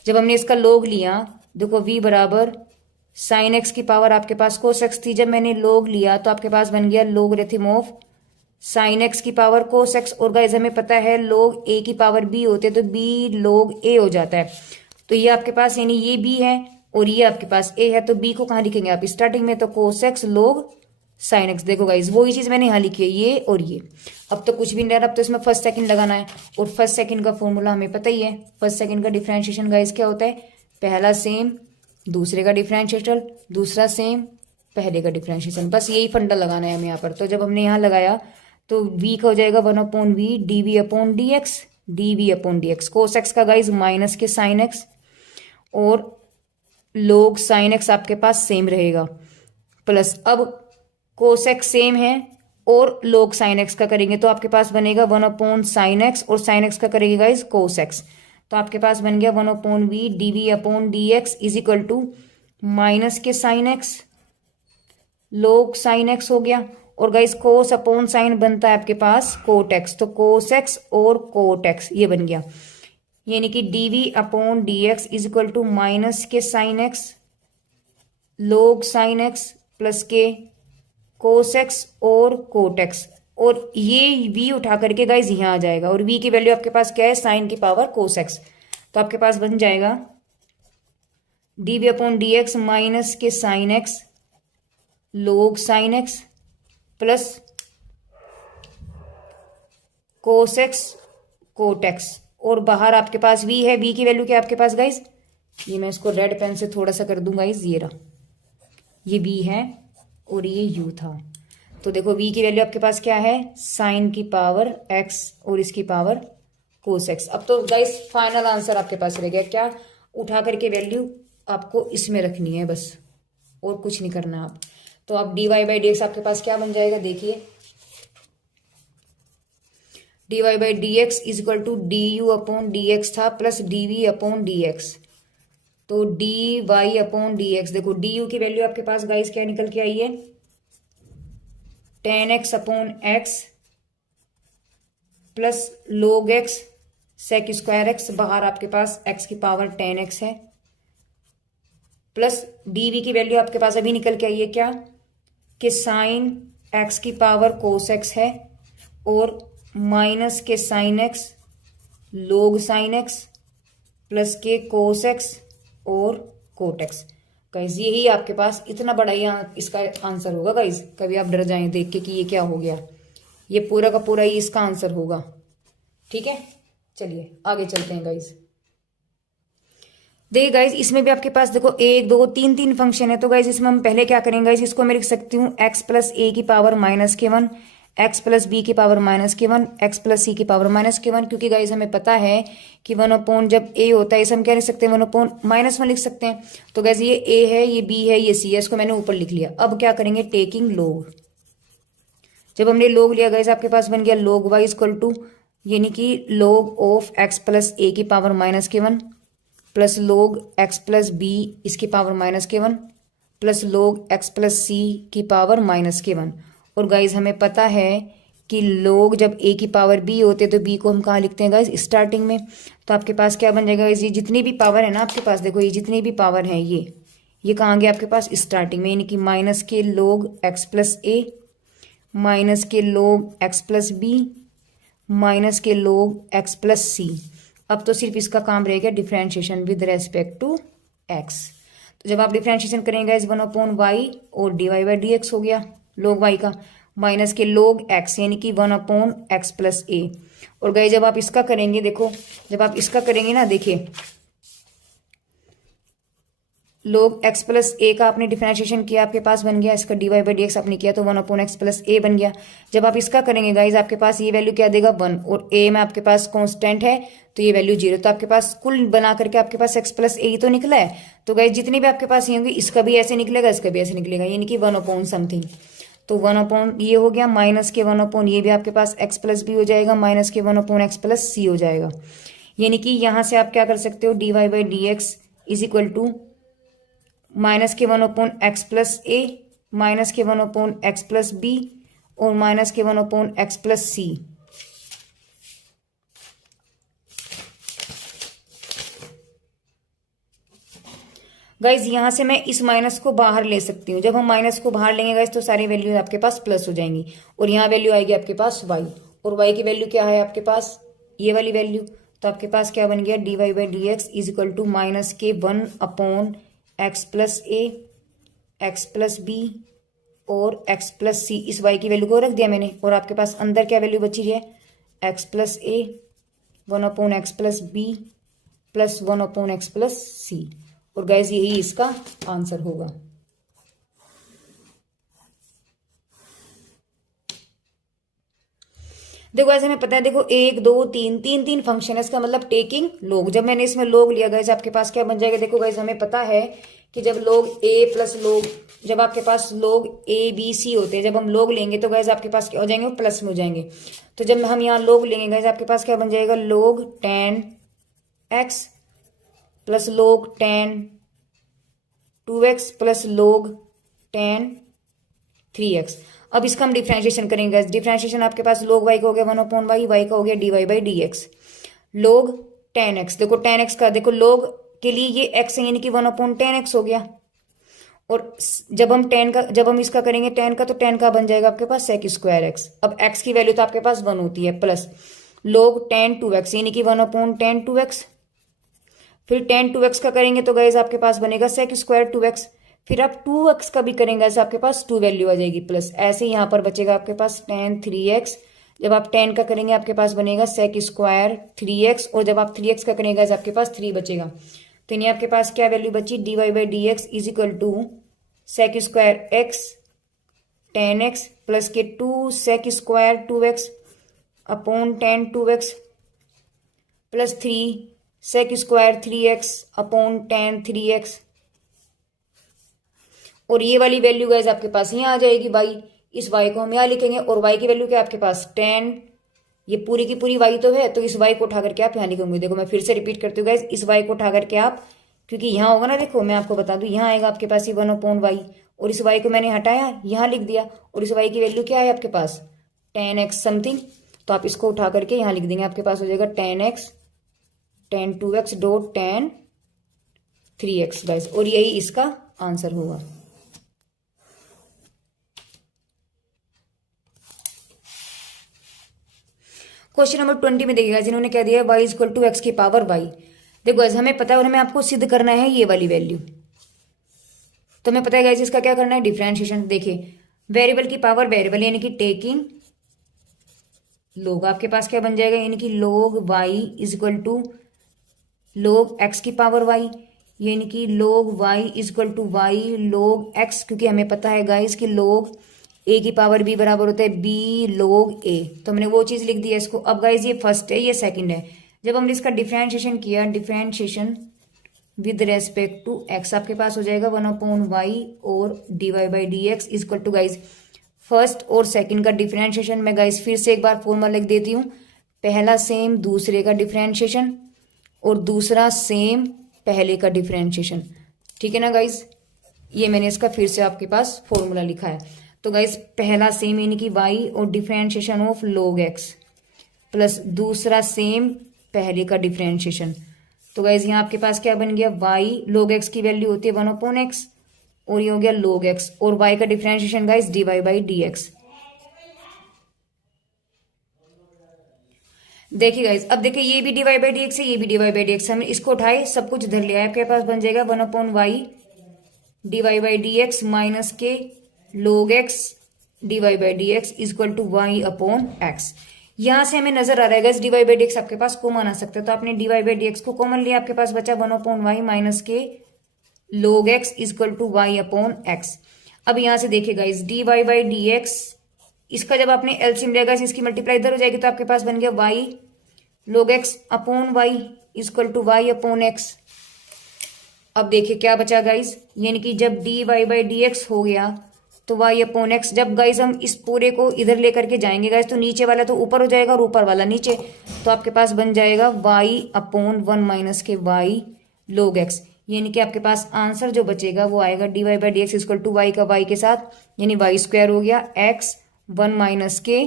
जब हमने इसका लोग लिया, देखो v बराबर साइन एक्स की पावर आपके पास कोस एक्स थी, जब मैंने लोग लिया तो आपके पास बन गया लोगरिथम ऑफ साइन एक्स की पावर कोस एक्स। और गाइज हमें पता है लोग ए की पावर बी होते तो बी लोग ए हो जाता है, तो ये आपके पास यानी ये बी है और ये आपके पास ए है, तो बी को कहाँ लिखेंगे आप स्टार्टिंग में, तो cos x log sine x. देखो गाइज वही चीज मैंने यहाँ लिखी है, ये और ये। अब तो कुछ भी नहीं रहा, अब तो इसमें फर्स्ट सेकंड लगाना है, और फर्स्ट सेकंड का फॉर्मूला हमें पता ही है। फर्स्ट सेकंड का डिफरेंशिएशन गाइज क्या होता है, पहला सेम दूसरे का डिफरेंशिएशन, दूसरा सेम पहले का डिफरेंशिएशन, बस यही फंडा लगाना है हमें यहाँ पर। तो जब हमने यहाँ लगाया तो v का हो जाएगा 1/v dv upon dx, dv upon dx। कोस एक्स का गाइज माइनस के साइन एक्स, और लोग साइन एक्स आपके पास सेम रहेगा, प्लस अब कोस एक्स सेम है और लोग साइन एक्स का करेंगे तो आपके पास बनेगा 1/sin x, और साइन एक्स का करेंगे गाइज कोस एक्स, तो आपके पास बन गया 1/v dv upon dx is equal to minus के sine x log sine x हो गया, और गाइस कोस अपॉन साइन बनता है आपके पास कोट एक्स, तो कोस एक्स और कोट एक्स ये बन गया, यानी कि dv upon dx is equal to minus के sine x log sine x plus के कोस एक्स और कोट एक्स, और ये v उठा करके गाइज यहाँ आ जाएगा, और v की वैल्यू आपके पास क्या है, साइन की पावर कोस एक्स, तो आपके पास बन जाएगा dv अपॉन dx माइनस के sine x log sine x plus cos x cot x, और बाहर आपके पास v है, v की वैल्यू क्या है आपके पास गाइज, ये मैं इसको रेड पेन से थोड़ा सा कर दूंगा गाइज, ये रहा, ये v है और ये u था। तो देखो v की वैल्यू आपके पास क्या है, साइन की पावर x और इसकी पावर कोस एक्स। अब तो गाइज फाइनल आंसर आपके पास रह गया, क्या उठा करके वैल्यू आपको इसमें रखनी है बस, और कुछ नहीं करना आप। तो अब dy/dx आपके पास क्या बन जाएगा, देखिए dy/dx is equal to du upon dx था प्लस dv अपॉन dx, तो dy अपॉन dx, देखो du की वैल्यू आपके पास गाइस क्या निकल के आई है, 10x upon x plus log x sec square x, बाहर आपके पास x की पावर 10x है, प्लस dv की वैल्यू आपके पास अभी निकल के आई है क्या, कि साइन x की पावर कोस x है, और माइनस के साइन x लोग साइन x प्लस के कोस x और कोट x। गाइज यही आपके पास इतना बड़ा ही इसका आंसर होगा गाइज, कभी आप डर जाएं देख के कि ये क्या हो गया, ये पूरा का पूरा ही इसका आंसर होगा। ठीक है, चलिए आगे चलते हैं गाइज। देखिए गाइज इसमें भी आपके पास देखो 1 2 3 3 फंक्शन है, तो गाइज इसमें हम पहले क्या करेंगे गाइज, इसको मैं लिख सकती हूँ x प्लस a की पावर माइनस के 1, x प्लस b की पावर माइनस के 1, x प्लस c की पावर माइनस के 1, क्योंकि गाइज हमें पता है कि 1/, जब a होता है इसे हम क्या लिख सकते हैं, 1/-1 लिख सकते हैं। तो गाइज ये a है, ये b है, ये c है, इसको मैंने ऊपर लिख लिया। अब क्या करेंगे, टेकिंग लोग, जब हमने लोग लिया गाइज आपके पास बन गया log y इक्वल टू, यानी कि log of x plus a की पावर माइनस के 1 plus log x plus b इसकी पावर माइनस के 1 plus log x plus c की पावर माइनस के 1। और गाइज हमें पता है कि log जब a की पावर b होते हैं तो b को हम कहाँ लिखते हैं गाइज, स्टार्टिंग में। तो आपके पास क्या बन जाएगा गाइज, ये जितनी भी पावर है ना आपके पास, देखो ये जितनी भी पावर है ये कहाँ गया आपके पास, स्टार्टिंग में, यानी कि माइनस के log x plus a minus के log x plus b minus के log x प्लस c। अब तो सिर्फ इसका काम रहेगा differentiation with respect to x। तो जब आप डिफरेंशिएशन करेंगे इस 1/y और dy/dx हो गया log y का, माइनस के log x यानी कि 1/x प्लस a। और गए जब आप इसका करेंगे, देखो जब आप इसका करेंगे ना, देखिए log x प्लस ए का आपने डिफरेंशिएशन किया, आपके पास बन गया इसका dy बाई डी एक्स आपने किया तो 1/x प्लस ए बन गया। जब आप इसका करेंगे गाइज आपके पास ये वैल्यू क्या देगा 1, और a में आपके पास कांस्टेंट है तो ये वैल्यू 0, तो आपके पास कुल बना करके आपके पास x प्लस ए ही तो निकला है। तो गाइज जितने भी आपके पास ये होंगे इसका भी ऐसे निकलेगा, इसका भी ऐसे निकलेगा, यानी कि 1/समथिंग। तो 1/ ये हो गया, माइनस के 1/ ये भी आपके पास x प्लस बी हो जाएगा, माइनस के 1/x प्लस सी हो जाएगा। यानी कि यहां से आप क्या कर सकते हो, dy by D x is equal to minus के 1/x प्लस ए, माइनस के 1/x प्लस बी और माइनस के 1/x प्लस सी। गाइज यहां से मैं इस माइनस को बाहर ले सकती हूँ। जब हम माइनस को बाहर लेंगे गाइज तो सारी वैल्यू आपके पास प्लस हो जाएंगी, और यहाँ वैल्यू आएगी आपके पास y, और y की वैल्यू क्या है आपके पास, ये वाली वैल्यू। तो आपके पास क्या बन गया, dy by D x is equal to minus के 1/x plus a, x plus b और x प्लस सी। इस y की वैल्यू को रख दिया मैंने, और आपके पास अंदर क्या वैल्यू बची है, x plus A, 1/x plus B plus 1/x plus C. और गाइज यही इसका आंसर होगा। देखो गाइज हमें पता है, देखो 1 2 3 तीन फंक्शन है, इसका मतलब टेकिंग लोग। जब मैंने इसमें लोग लिया गाइज आपके पास क्या बन जाएगा, देखो गाइज हमें पता है कि जब लोग a प्लस लोग, जब आपके पास लोग a b c होते हैं, जब हम लोग लेंगे तो गाइज आपके पास क्या हो जाएंगे, वो प्लस में हो जाएंगे। तो जब हम यहाँ लोग लेंगे गाइज आपके पास क्या बन जाएगा, लोग tan x प्लस लोग tan 2x प्लस लोग tan 3x। अब इसका हम डिफरेंशिएशन करेंगे। डिफरेंशिएशन आपके पास लोग y का हो गया 1/y, y का हो गया dy बाई डी एक्स, लोग tan x। देखो tan x का, देखो लोग के लिए ये x है यानी कि 1/tan x हो गया, और जब हम इसका करेंगे tan का, तो tan का बन जाएगा आपके पास sec स्क्वायर x। अब x की वैल्यू तो आपके पास 1 होती है, प्लस लोग tan 2x यानी कि 1/tan 2x। फिर tan 2x का करेंगे तो गाइज आपके पास बनेगा sec स्क्वायर 2x। फिर आप 2x का भी करेंगे ऐसे आपके पास 2 वैल्यू आ जाएगी प्लस, ऐसे यहाँ पर बचेगा आपके पास tan 3x। जब आप tan का करेंगे आपके पास बनेगा sec स्क्वायर 3x, और जब आप 3x का करेंगे ऐसे आपके पास 3 बचेगा। तो यानी आपके पास क्या वैल्यू बची, dy by D x is equal to sec square x tan x plus के 2 sec square 2x upon tan 2x plus 3 sec square 3x upon tan 3x। और ये वाली वैल्यू गाइज आपके पास यहाँ आ जाएगी y, इस y को हम यहाँ लिखेंगे, और y की वैल्यू क्या आपके पास tan, ये पूरी की पूरी y तो है, तो इस y को उठा करके आप यहाँ लिखेंगे। देखो मैं फिर से रिपीट करती हूँ गाइज, इस y को उठा करके आप, क्योंकि यहाँ होगा ना, देखो मैं आपको बता दूं, यहाँ आएगा आपके पास ये 1/y, और इस y को मैंने हटाया यहाँ लिख दिया, और इस y की वैल्यू क्या है आपके पास tan x समथिंग। तो आप इसको उठा करके यहाँ लिख देंगे, आपके पास हो जाएगा tan x tan 2x dot tan 3x guys, और यही इसका आंसर होगा। क्वेश्चन नंबर 20 में देखिएगा, जिन्होंने क्या दिया, y इक्वल टू एक्स की पावर y। देखो गाइस हमें पता है, और हमें आपको सिद्ध करना है ये वाली वैल्यू। तो हमें पता है गाइस इसका क्या करना है, डिफरेंशिएशन। देखिए वेरिएबल की पावर वेरिएबल यानी कि टेकिंग लोग, आपके पास क्या बन जाएगा, यानी कि log y is equal to log x की पावर y, यानी कि log y is equal to y log x, क्योंकि हमें पता है गाइस कि लोग a की पावर b बराबर होता है b लोग a, तो हमने वो चीज लिख दी है इसको। अब गाइस ये फर्स्ट है, ये सेकंड है। जब हमने इसका डिफरेंशिएशन किया, differentiation with respect to x, आपके पास हो जाएगा 1/y और dy by D x is equal to guys first और सेकंड का डिफरेंशिएशन। मैं गाइस फिर से एक बार फॉर्मूला लिख देती हूँ, पहला सेम दूसरे का डिफरेंशिएशन और दूसरा सेम पहले का डिफरेंशिएशन, ठीक है ना गाइज। ये मैंने इसका फिर से आपके पास फॉर्मूला लिखा है। तो गाइज पहला सेम यानी कि y और differentiation of log x plus दूसरा सेम पहले का डिफरेंशिएशन। तो गाइज यहाँ आपके पास क्या बन गया, y log x की वैल्यू होती है 1/x, और ये हो गया log x, और y का differentiation guys dy by D x. देखिए गाइज, अब देखिए ये भी dy बाई डी एक्स है, ये भी dy बाई डी एक्स, हमने इसको उठाए सब कुछ धर लिया है, आपके पास बन जाएगा 1/y dy by D x minus के log x dy by D x is equal to y upon x। यहां से हमें नजर आ रहा है guys dy by D x आपके पास कॉमन आ सकता है, तो आपने dy बाई डी एक्स को कॉमन लिया, आपके पास बचा 1/y माइनस के log x equal to y upon x। अब यहां से देखिए guys dy by D x, इसका जब आपने एलसीएम लिया गाइस इसकी मल्टीप्लाई इधर हो जाएगी तो आपके पास बन गया y log x upon y equal to y upon x। अब देखिए क्या बचा गाइस, यानी कि जब dy बाई डी एक्स हो गया तो y अपॉन x, जब गाइस हम इस पूरे को इधर लेकर के जाएंगे गाइस तो नीचे वाला तो ऊपर हो जाएगा और ऊपर वाला नीचे, तो आपके पास बन जाएगा y अपॉन 1 माइनस के y log x। यानी कि आपके पास आंसर जो बचेगा वो आएगा dy by D x equal to y का y के साथ, यानी y स्क्वायर हो गया x 1 माइनस के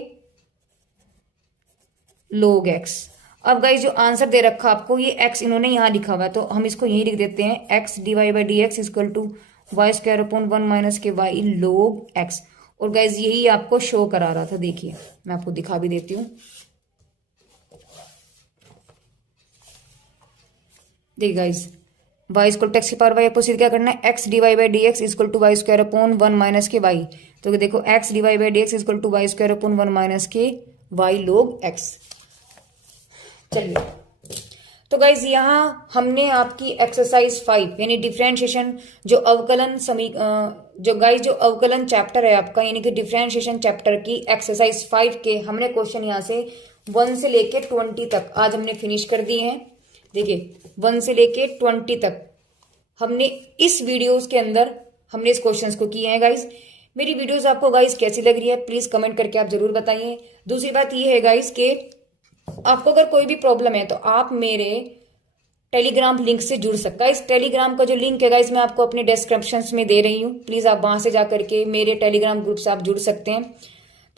log x। अब गाइस जो आंसर दे रखा आपको ये x इन्होंने यहाँ लिखा हुआ है तो हम इसको यही लिख देते हैं x dy by D x equal to y square upon 1 minus के y log x। और गाइस यही आपको शो करा रहा था, देखिए मैं आपको दिखा भी देती हूँ। देखिए guys y equal to x की पावर वाई अपोजिट क्या करना है, x dy by D x equal to y square upon 1 minus के y। तो देखो x dy by D x equal to y square upon 1 minus के y log x। चलिए तो गाइज यहाँ हमने आपकी एक्सरसाइज 5 यानी डिफरेंशिएशन जो अवकलन जो अवकलन चैप्टर है आपका, यानी कि डिफरेंशिएशन चैप्टर की एक्सरसाइज 5 के हमने क्वेश्चन यहाँ से 1 से लेके 20 तक आज हमने फिनिश कर दिए हैं। देखिए 1 से लेके 20 तक हमने इस वीडियोस के अंदर हमने इस क्वेश्चंस को किए हैं गाइज। मेरी वीडियोस आपको गाइज कैसी लग रही है प्लीज कमेंट करके आप जरूर बताइए। दूसरी बात ये है गाइज कि आपको अगर कोई भी प्रॉब्लम है तो आप मेरे टेलीग्राम लिंक से जुड़ सकता है। इस टेलीग्राम का जो लिंक है गाइस मैं आपको अपने डिस्क्रिप्शन में दे रही हूँ, प्लीज आप वहां से जाकर के मेरे टेलीग्राम ग्रुप से आप जुड़ सकते हैं।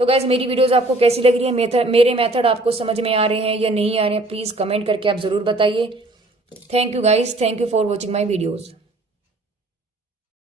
तो गाइस मेरी वीडियोस आपको कैसी लग रही है, मेरे मेथड आपको समझ में आ रहे हैं या नहीं आ रहे हैं, प्लीज कमेंट करके आप जरूर बताइए। Thank you guys, thank you for watching my videos.